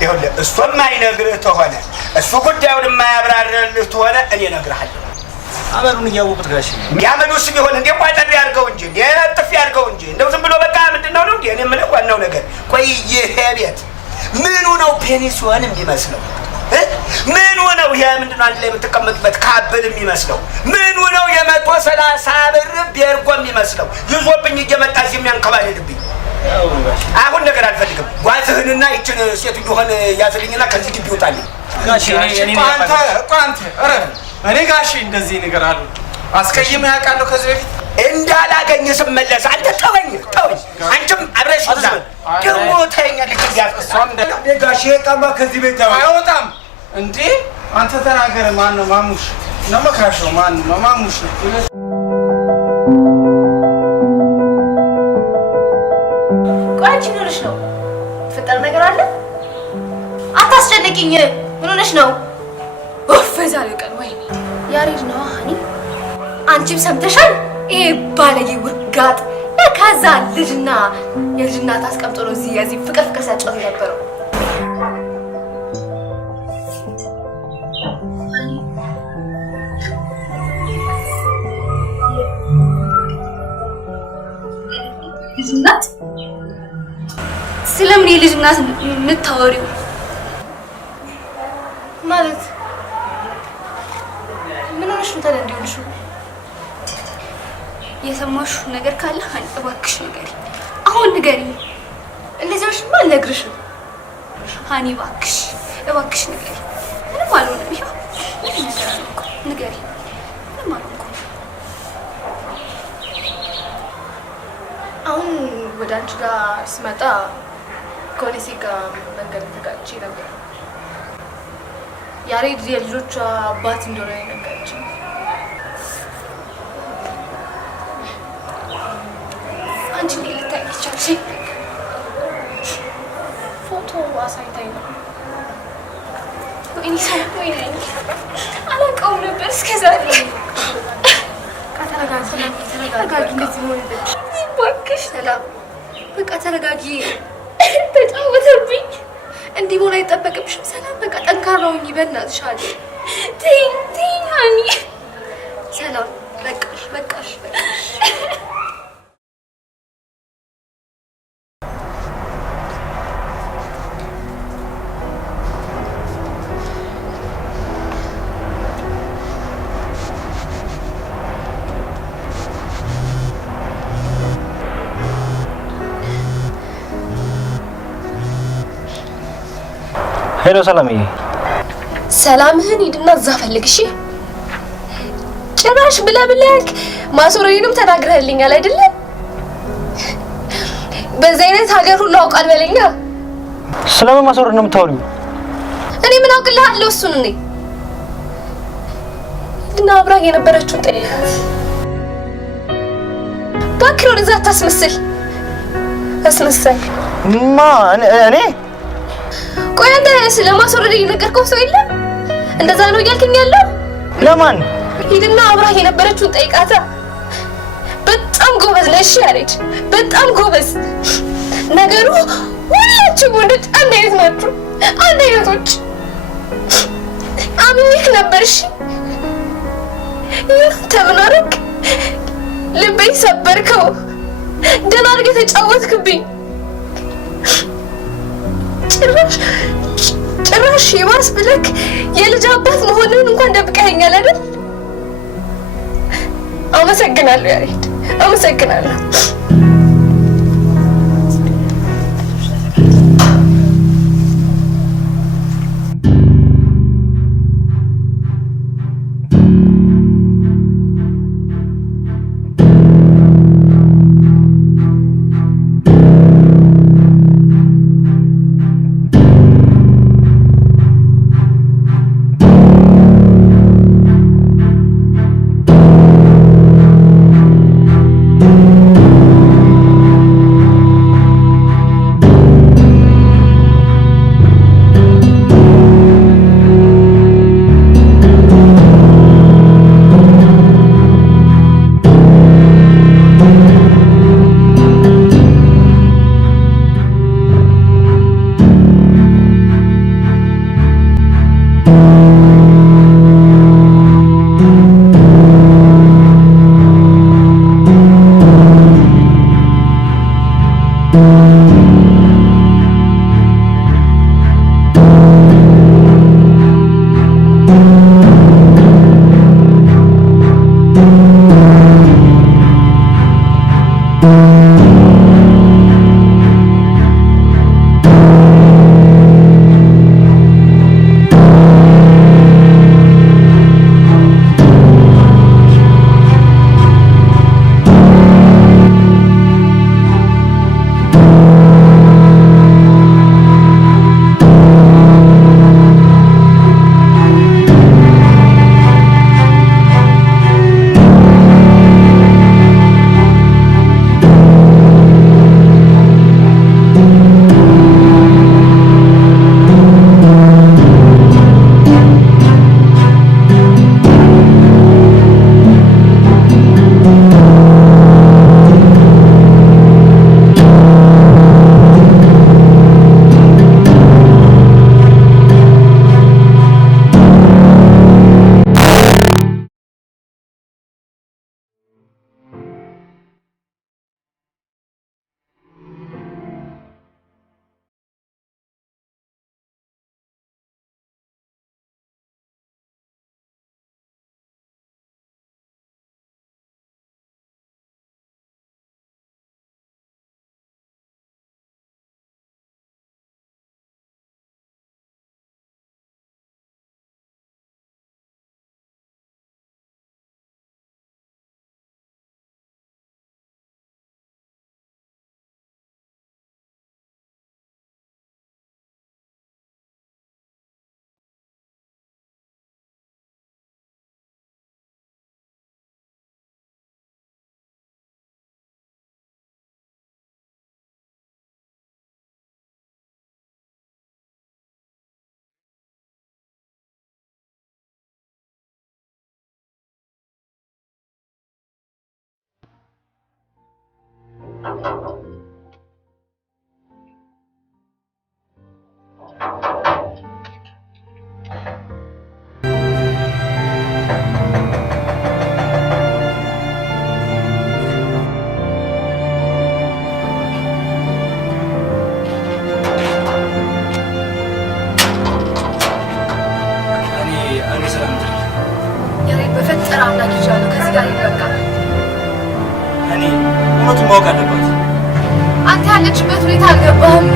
ይኸውልህ እሱ የማይነግርህ ተሆነ እሱ ጉዳዩን የማያብራርልህ ተሆነ እኔ እነግርሃለሁ አመሉን እያወቁት ጋሽ ያመሉስ ቢሆን እንዴ ቋጠር ያርገው እንጂ እንዴ ጥፍ ያርገው እንጂ እንደው ዝም ብሎ በቃ ምንድነው ነው እንዴ እኔ የምልህ ዋናው ነገር ቆይ ይሄ ቤት ምኑ ነው ፔኒሲዮን የሚመስለው ምኑ ነው ይሄ ምንድነው አንድ ላይ የምትቀመጥበት ካብል የሚመስለው ምኑ ነው የ130 ብር ቤርጎ የሚመስለው ይዞብኝ እየመጣ እዚህ የሚያንከባልልብኝ አሁን ነገር አልፈልግም ጓዝህንና ይችን ሴት ይሆን ያዝልኝና ከዚህ ግቢ ይወጣልኝ ጋሽ እኔ ጋሽ እንደዚህ ነገር አሉ አስቀይም ያውቃለሁ ከዚህ በፊት እንዳላገኝ ስመለስ አንተ ተወኝ አንቺም አብረሽ እዛ ደግሞ ታየኛለህ ያፈሳም ጋሽ የጣማ ከዚህ ቤት አይወጣም እንዴ አንተ ተናገረ ማን ነው ማሙሽ ነው መካሽው ማን ነው ማሙሽ ቆንጆ ነሽ ነው ተፈጠረ ነገር አለ አታስጨንቂኝ ምን ሆነሽ ነው ወፈዛለ ቀን ወይ ያሬድ ነው አኒ አንቺም ሰምተሻል ይሄ ባለጌ ውርጋጥ ለካዛ ልጅና የልጅና ታስቀምጦ ነው እዚህ ፍቅር ሲያጫወት ነበረው ልጅናት ስለምን የልጅናት የምታወሪው ማለት ምን ሆነሽ ነው ታዲያ እንዲሆንሽ የሰማሽው ነገር ካለ እባክሽ ንገሪ አሁን ንገሪ እንደዚያሽ ማን ነግርሽ ሃኒ እባክሽ ንገሪ ምንም አልሆነም ይሄ ንገሪ ምንም አልሆንኩም አሁን ወደ አንቺ ጋር ስመጣ ከወደሴ ጋር መንገድ ተጋጭቼ ነበር ያሬድ የልጆቿ አባት እንደሆነ ነገረችኝ አንቺ ልታይ ይቻልሽ ፎቶ አሳይታኝ ነው ወይኔ ሰላም ወይኔ አላውቀውም ነበር እስከ ዛሬ። ተረጋጊ እንደዚህ መሆን የለብሽም እባክሽ ሰላም። በቃ ተረጋጊ። ተጫወተብኝ። እንዲህ መሆን አይጠበቅብሽም ሰላም። በቃ ጠንካራ ሁኚ በእናትሽ አለ። ተይኝ ሀኒ። ሰላም በቃሽ በቃሽ በቃሽ። ሄሎ ሰላምዬ። ሰላምህን ሂድና እዛ ፈልግ እሺ። ጭራሽ ብለህ ማሶረኝንም ተናግረህልኛል አይደለ? በዚህ አይነት ሀገር ሁሉ አውቃል በለኛ። ስለምን ማሶረኝ ነው የምታወሪው? እኔ ምን አውቅልሃለሁ እሱን። እኔ እና አብራ የነበረችውን ጠይቃት። እባክህ ወደዛ አታስመስል። አስመሳይ እኔ ቆይ አንተ ስለማስወረድ እየነገርከው ሰው የለም? እንደዛ ነው እያልከኝ ያለው? ለማን? ሂድና አብራህ የነበረችውን ጠይቃታ። በጣም ጎበዝ ነሽ ያሬድ፣ በጣም ጎበዝ። ነገሩ ሁላችሁም ወንዶች አንድ አይነት ናችሁ፣ አንድ አይነቶች። አምኜህ ነበር እሺ። ይህ ተምን አደረግ? ልቤን ሰበርከው። ደህና አድርገህ ተጫወትክብኝ። ጭራሽ ይባስ ብለክ የልጅ አባት መሆንን እንኳን ደብቀኸኛል አይደል? አመሰግናለሁ ያሬድ፣ አመሰግናለሁ። በፈጠረ አምላክ ይቻላል። ከዚህ ጋር ይበቃ። እኔ እውነቱን ማወቅ አለባት። አንተ ያለችበት ሁኔታ አልገባህም።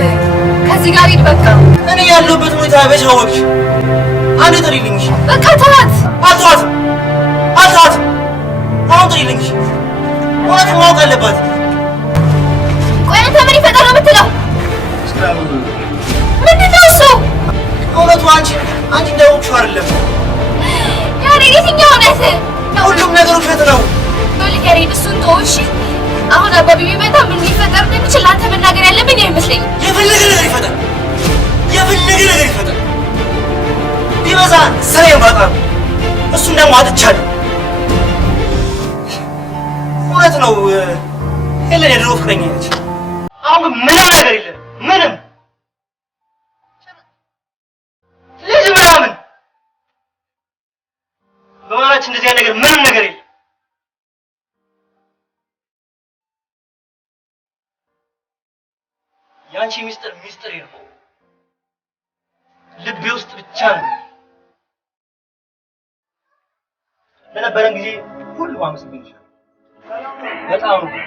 ከዚህ ጋር ይበቃ። እኔ ያለሁበት ሁኔታ በሻወቅሽ አንዴ ጥሪልኝ። በቃ ተዋት። አልተዋትም፣ አልተዋትም። አሁን ጥሪልኝ። እውነቱን ማወቅ አለባት። ቆይ አንተ ምን ይፈጠር ነው የምትለው? ምንድን ነው እሱ? እውነቱ አንቺ እንዳወቅሽው አይደለም። ያሬድ የትኛው እውነት? ሁሉም ነገር ውሸት ነው። ይኸውልህ ያሬድ እሱን ተወው እሺ። አሁን አባቢ ቢመጣ ምን ሊፈጠር እንደሚችል አንተ መናገር ያለብኝ አይመስለኝም። የፈለገ ነገር ይፈጠር፣ የፈለገ ነገር ይፈጠር። ቢበዛ ስራዬን ባጣ ነው። እሱን ደግሞ አጥቻለሁ። እውነት ነው ሄለን የድሮ ፍቅረኛ ነች። አሁን ምንም ነገር የለም። ምንም ልጅ ምናምን በማላችን እንደዚህ አይነት ነገር ምንም ነገር የለም። ያንቺ ሚስጥር ነው። ልቤ ውስጥ ብቻ ነው። ለነበረን ጊዜ ሁሉ አመሰግንሻለሁ። በጣም ነው።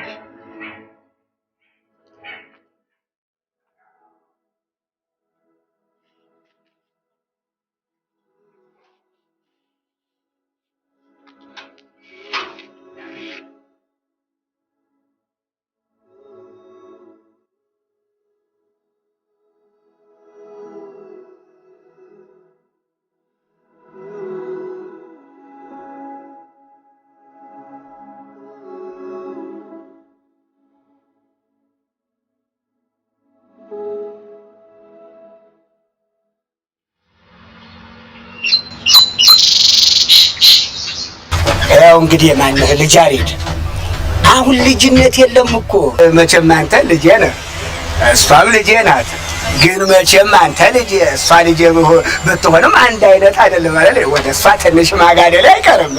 ያው እንግዲህ ማነህ ልጅ ያሬድ፣ አሁን ልጅነት የለም እኮ መቼም አንተ ልጄ ነህ፣ እሷም ልጄ ናት። ግን መቼም አንተ ልጄ እሷ ልጄ ብትሆንም አንድ አይነት አይደለም አይደል? ወደ እሷ ትንሽ ማጋደል አይቀርም።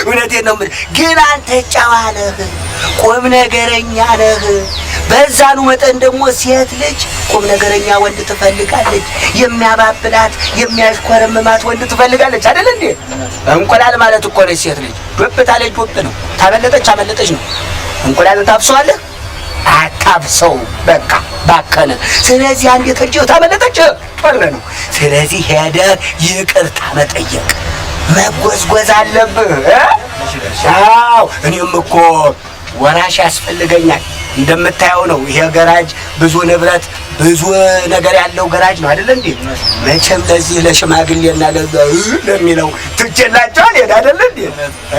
እውነቴን ነው የምልህ። ግን አንተ ጨዋ ነህ፣ ቁም ነገረኛ ነህ። በዛኑ መጠን ደግሞ ሴት ልጅ ቁም ነገረኛ ወንድ ትፈልጋለች። የሚያባብላት የሚያሽኮረምማት ወንድ ትፈልጋለች አይደል እንዴ? እንቁላል ማለት እኮ ነች ሴት ልጅ። ዶብ ታለች ዶብ ነው፣ ታመለጠች አመለጠች ነው። እንቁላል ታብሰዋለህ? አታብሰው፣ በቃ ባከነ። ስለዚህ አንዴ ተጀው ታመለጠች ፈረ ነው። ስለዚህ ሄደህ ይቅርታ መጠየቅ መጎዝጎዝ አለብህ። አዎ እኔም እኮ ወራሽ ያስፈልገኛል። እንደምታየው ነው ይሄ ገራጅ ብዙ ንብረት ብዙ ነገር ያለው ገራጅ ነው አይደል እንዴ? መቼም ለዚህ ለሽማግሌና ለሚለው ትጀላቸዋል ሄድ አይደል እንዴ?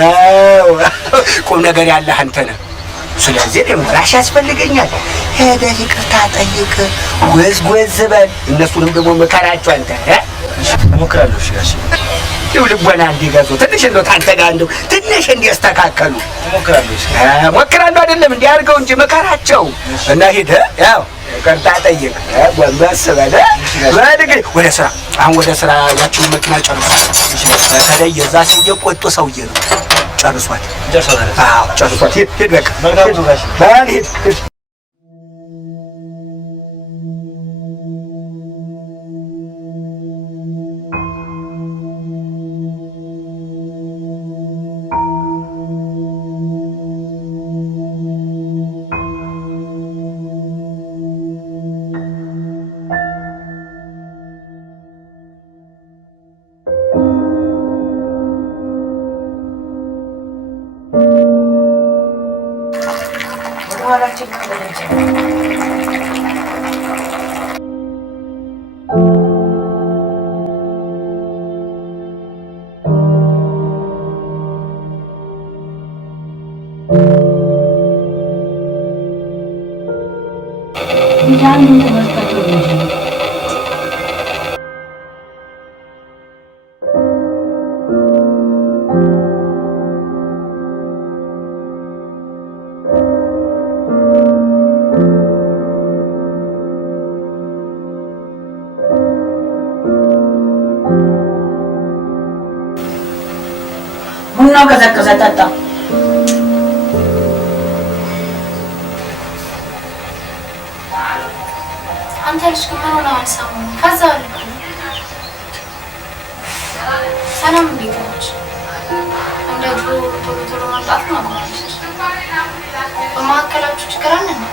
አዎ ቁም ነገር ያለህ አንተ ነህ። ስለዚህ እኔም ወራሽ ያስፈልገኛል። ሄደህ ይቅርታ ጠይቅ፣ ጎዝጎዝ በል። እነሱንም ደግሞ መከራቸው አንተ እሞክራለሁ። እሺ ጋሽ ይኸው ልቦና እንዲገዙ ትንሽ እንደው ታንተ ጋር እንደው ትንሽ እንዲያስተካከሉ እሞክራለሁ አይደለም እንዲያርገው እንጂ መከራቸው እና ሂደህ ያው ይቅርታ ጠይቅ፣ ጎንበስ በል። በድግሪ ወደ ስራ አሁን ወደ ስራ ያችን መኪና ጨርሷል። ከላይ የዛ ሰውዬ ቆጡ ሰውዬ ነው ጨርሷት። አዎ ጨርሷት። ሂድ በቃ በል ሂድ። ቡናው ቀዘቀዘ ጠጣ። አንተ ልጅ ግን ምን ሆነሃል? ሰሞኑን ከዛ አልኩ። ሰላም እንዴት ነች? እንደ ድሮ ቶሎ ቶሎ መምጣት ነው አቆመች። በመካከላችሁ ችግር አለ ነው?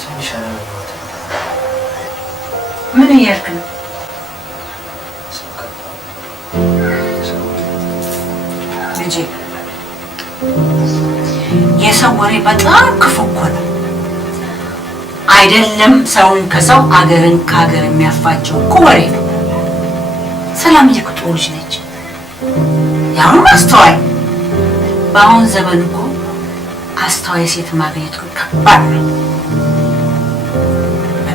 ትንሽ አለመግባባት። ምን እያልክ ነው? ልጄ የሰው ወሬ በጣም ክፉ እኮ ነው። አይደለም ሰውን ከሰው አገርን ከሀገር የሚያፋቸው እኮ ወሬ ነው። ሰላም እኮ ጥሩ ልጅ ነች፣ ያሁን አስተዋይ። በአሁን ዘመን እኮ አስተዋይ ሴት ማግኘት ከባድ ነው።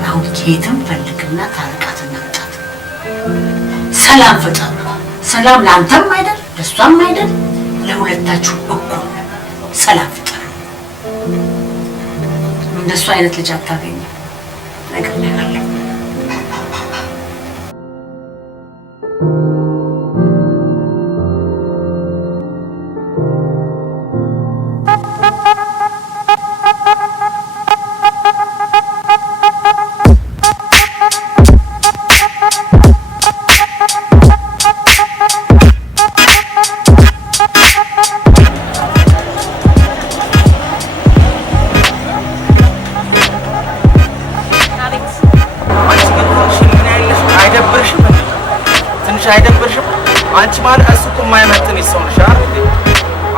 አሁን ከየትም ፈልግና ታርቃትና መጣት ሰላም ፍጠር። ሰላም ለአንተም አይደል ለእሷም አይደል ለሁለታችሁ እኩል ሰላም ፍጠር። እንደሱ አይነት ልጅ አታገኝም። ነገር ላይ አለ አይደብርሽም? አንቺ ማለት እሱ እኮ የማይመጥን ሰው ነሽ አይደል?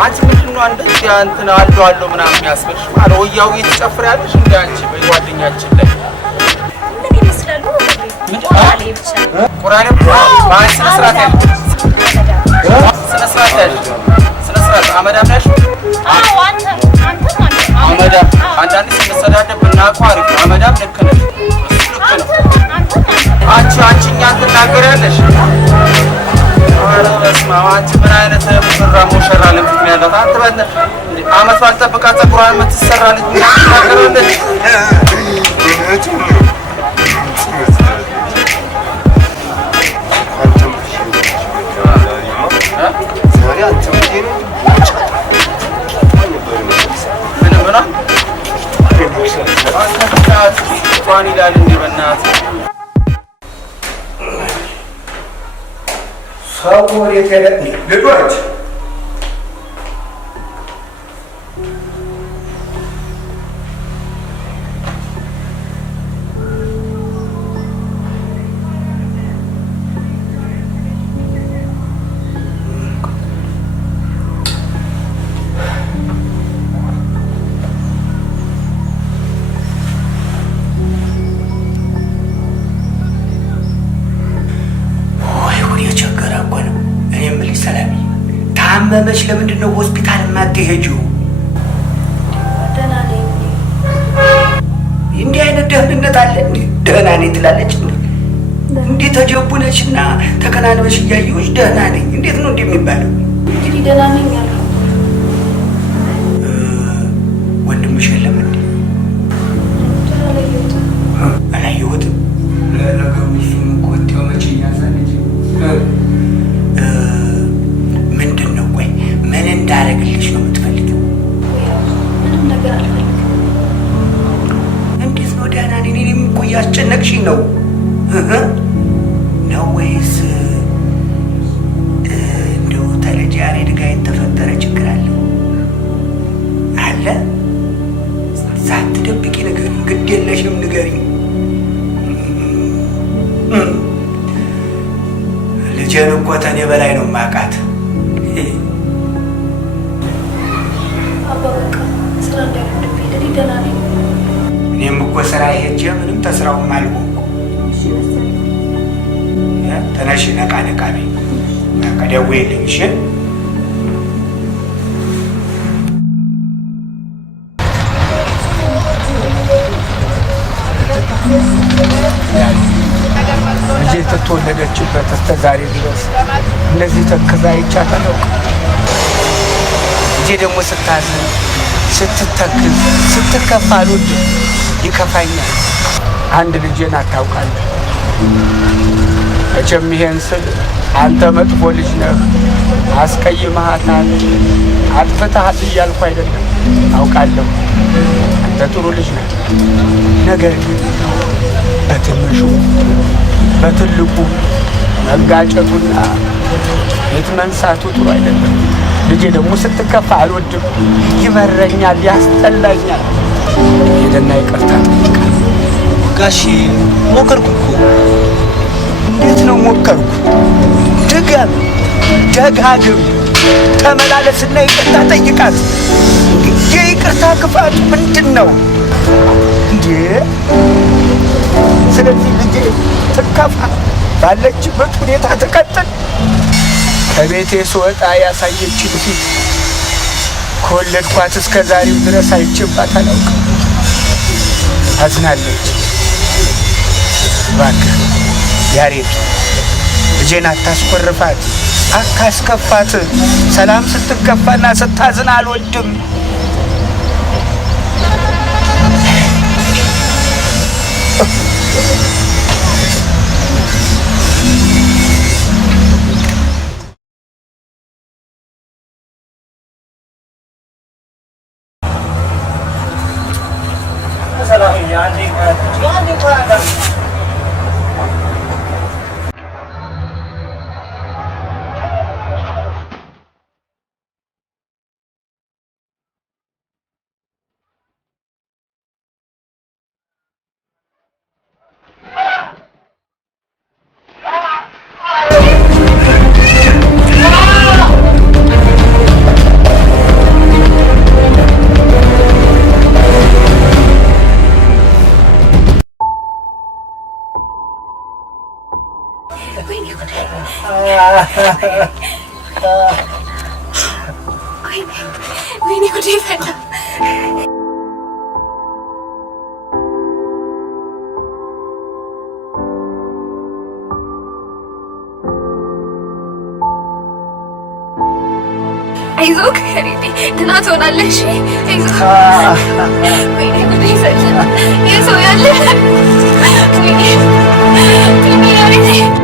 አንቺ ምንድነው እንደዚህ እንትን አለው ምናምን የሚያስብልሽ? ማለት ወያው እየተጨፈረ እንደ አንቺ በጓደኛችን ላይ ምን ይመስላል? ቁራሌ ብቻ ቁራሌ ማለት ስነ ስርዓት ያለ ስነ ስርዓት ያለ ስነ ስርዓት አመዳም ነሽ? አዎ አንተ አመዳም አንዳንዴ ስንሰዳደብ ብናውቀው አሪፍ ነው። አመዳም ልክ ነሽ። አንቺ እኛን ትናገሪያለሽ? ኧረ በስመ አብ! አንቺ ምን አይነት ሙሽራ ሞሸራ ለምት ነው ያላት? አንተ አመት ባልጠብቃ ፀጉሯን የምትሰራ ልጅ ትናገራለች። ምን ይላል እንዴ? በእናትህ ሰው ወዴት ሄደ? ልጆች ታመመች። ለምንድን ነው ሆስፒታል የማትሄጂው? ደህና ነኝ። እንዲህ አይነት ደህንነት አለ? ደህና ነኝ ትላለች። እንዲህ ተጀቡነችና ተከናንበሽ እያየሁሽ ደህና ነኝ እንዴት ነው እንዲህ የሚባለው? እንግዲህ ደህና ነኝ ያለው ወንድምሽ የለም እንዴ? አላየሁትም። ለነገሩ እሱም እኮ ወጥተው መቼ እያዛለች ምን እንዳደረግልሽ ነው የምትፈልጊው? ምንም ነገር አልፈልግም። እንዴት ነው ደህና ነኝ? እኔም እኮ እያስጨነቅሽኝ ነው ነው ወይስ እንደው ተልጅ ያሬድ ጋር የተፈጠረ ችግር አለ? አለ? ሳትደብቂ ንገሪኝ፣ ግድ የለሽም ንገሪኝ። ልጄን እኮ ተኔ በላይ ነው የማውቃት። እኔም እኮ ስራ ሄጄ ምንም ተስራውም አልሆንኩ። ተነሽ ነቃ ነቃ በይ። ደውዪልኝ እሺ? ልጄ ተተወለደችበት እስከ ዛሬ ድረስ እንደዚህ ተክዛ አይቻት አላውቅም። ልጄ ደግሞ ስታዝን ስትተክዝ ስትከፋ አልወድም፣ ይከፋኛል። አንድ ልጄን አታውቃለህ። መቼም ይሄን ስል አንተ መጥፎ ልጅ ነህ፣ አስቀይመሃታል፣ አጥፍተሃል እያልኩ አይደለም። አውቃለሁ አንተ ጥሩ ልጅ ነህ። ነገር ግን በትንሹ በትልቁ መጋጨቱና ቤት መንሳቱ ጥሩ አይደለም። ልጄ ደግሞ ስትከፋ አልወድም፣ ይመረኛል፣ ያስጠላኛል። ሄደና ይቅርታ ጠይቃል። ጋሼ ሞከርኩ እኮ። እንዴት ነው ሞከርኩ? ድገም፣ ደጋግም፣ ተመላለስና ይቅርታ ጠይቃት። የይቅርታ ክፋቱ ምንድን ነው እንዴ? ስለዚህ ልጄ ትከፋ፣ ባለችበት ሁኔታ ትቀጥል። ከቤቴ ስወጣ ያሳየችኝ ፊት ከወለድኳት እስከ ዛሬው ድረስ አይቼባት አላውቅም። አዝናለች። እባክህ ያሬድ ልጄን አታስኮርፋት፣ አታስከፋት። ሰላም ስትከፋና ስታዝን አልወድም። ወይኔ ጉዴ ፈላ። አይዞህ ከሪዲ ደህና ትሆናለሽ። አይዞህ። ወይኔ ጉዴ ፈላ። የሰው ያለ ወይኔ ያሬድ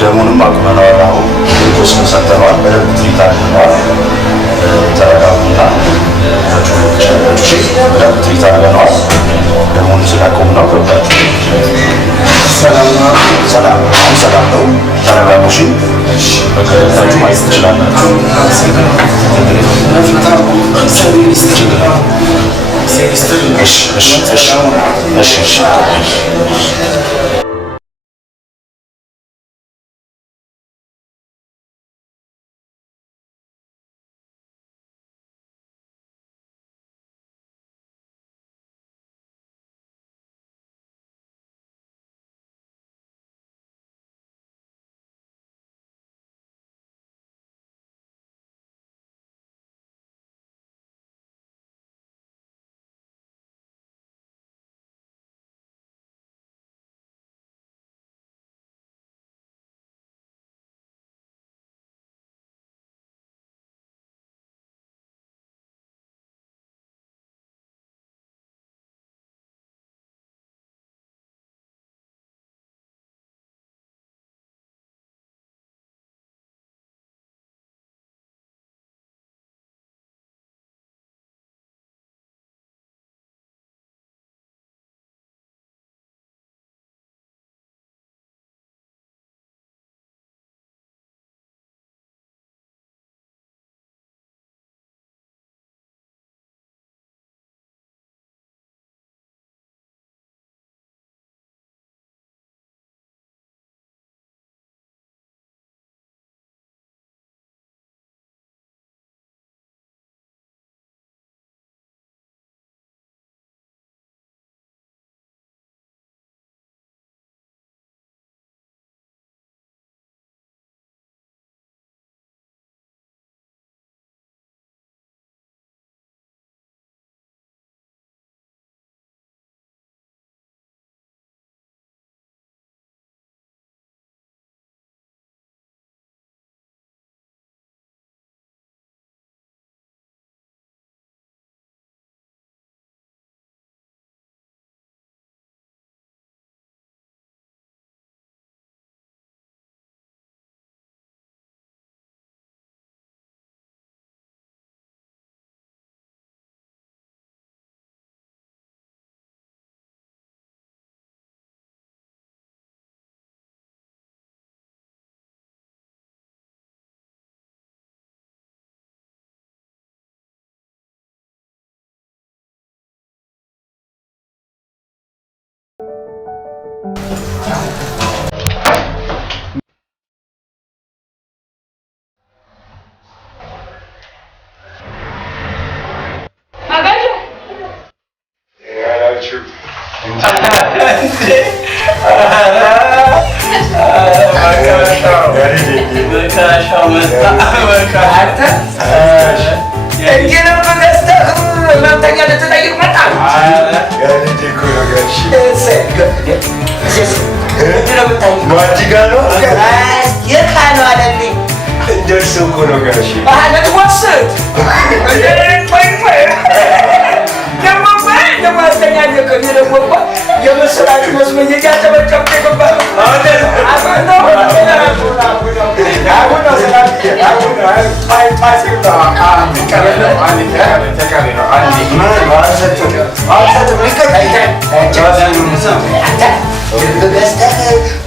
ደሙንም አቁመነዋል። አሁን ግሉኮስን ሰጥተነዋል። በደንብ ትሪት አድርገነዋል። ተረጋጉና በደንብ ትሪት አድርገነዋል። ደሙን ስላቆም ነው ገብታችሁ ሰላም አሁን ሰላም ነው። ተረጋጉ። በገብታችሁ ማየት ትችላላችሁ። እሺ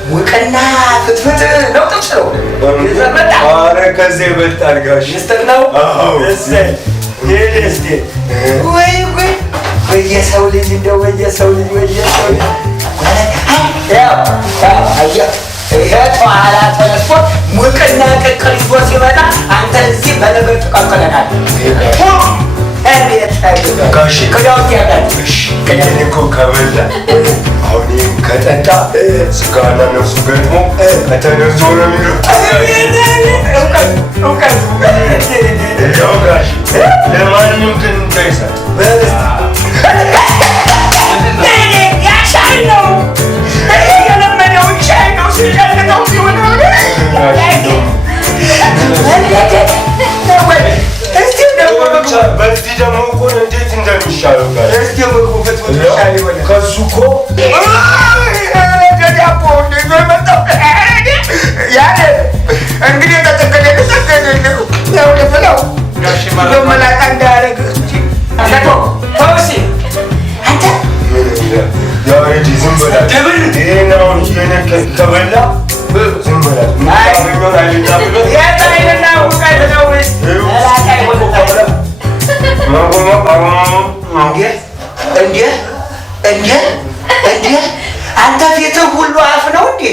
ሙቅና ፍትፍት ነው ጥቅስለው ከዚህ ይበልጣል ጋሽ ሚስጥር ነው። ወየሰው ልጅ እንደው ወየሰው ልጅ ተኋላ ተነስቶ ሙቅና ቅቅል ይዞ ሲመጣ አንተ እዚህ በነገር ትቀቅለናል። ጋሽ ቅድም እኮ ከበላ አሁን ከጠጣ ስጋና ነፍሱ ገጥሞ ከተነዞ ነው የሚለው ጋሽ ለማንም ግን እንዳይሰጥ ያሻይ ነው የለመደው ሻይ ነው ሲጨልጠው ሲሆን በዚህ ደግሞ እኮ እንዴት እንደሚሻለው እስቲ ምግቡ ፍትፍት ይሻል ይሆናል። ከሱ እኮ ዳቦ እንዴት ነው የመጣው? ያለ እንግዲህ የተጠቀደ ያው ለፍለው መላጣ እንዳያደርግ ተውሲ አንተ ያሬዲ ዝም በላ ደብል ይሄን አሁን ከበላ ዝም በላ ያጣይና ውቃት ነው መላጣ ይሆናል። እንዴ አንተ ፊትህ ሁሉ አፍ ነው እንዴ?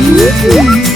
Mm-hmm.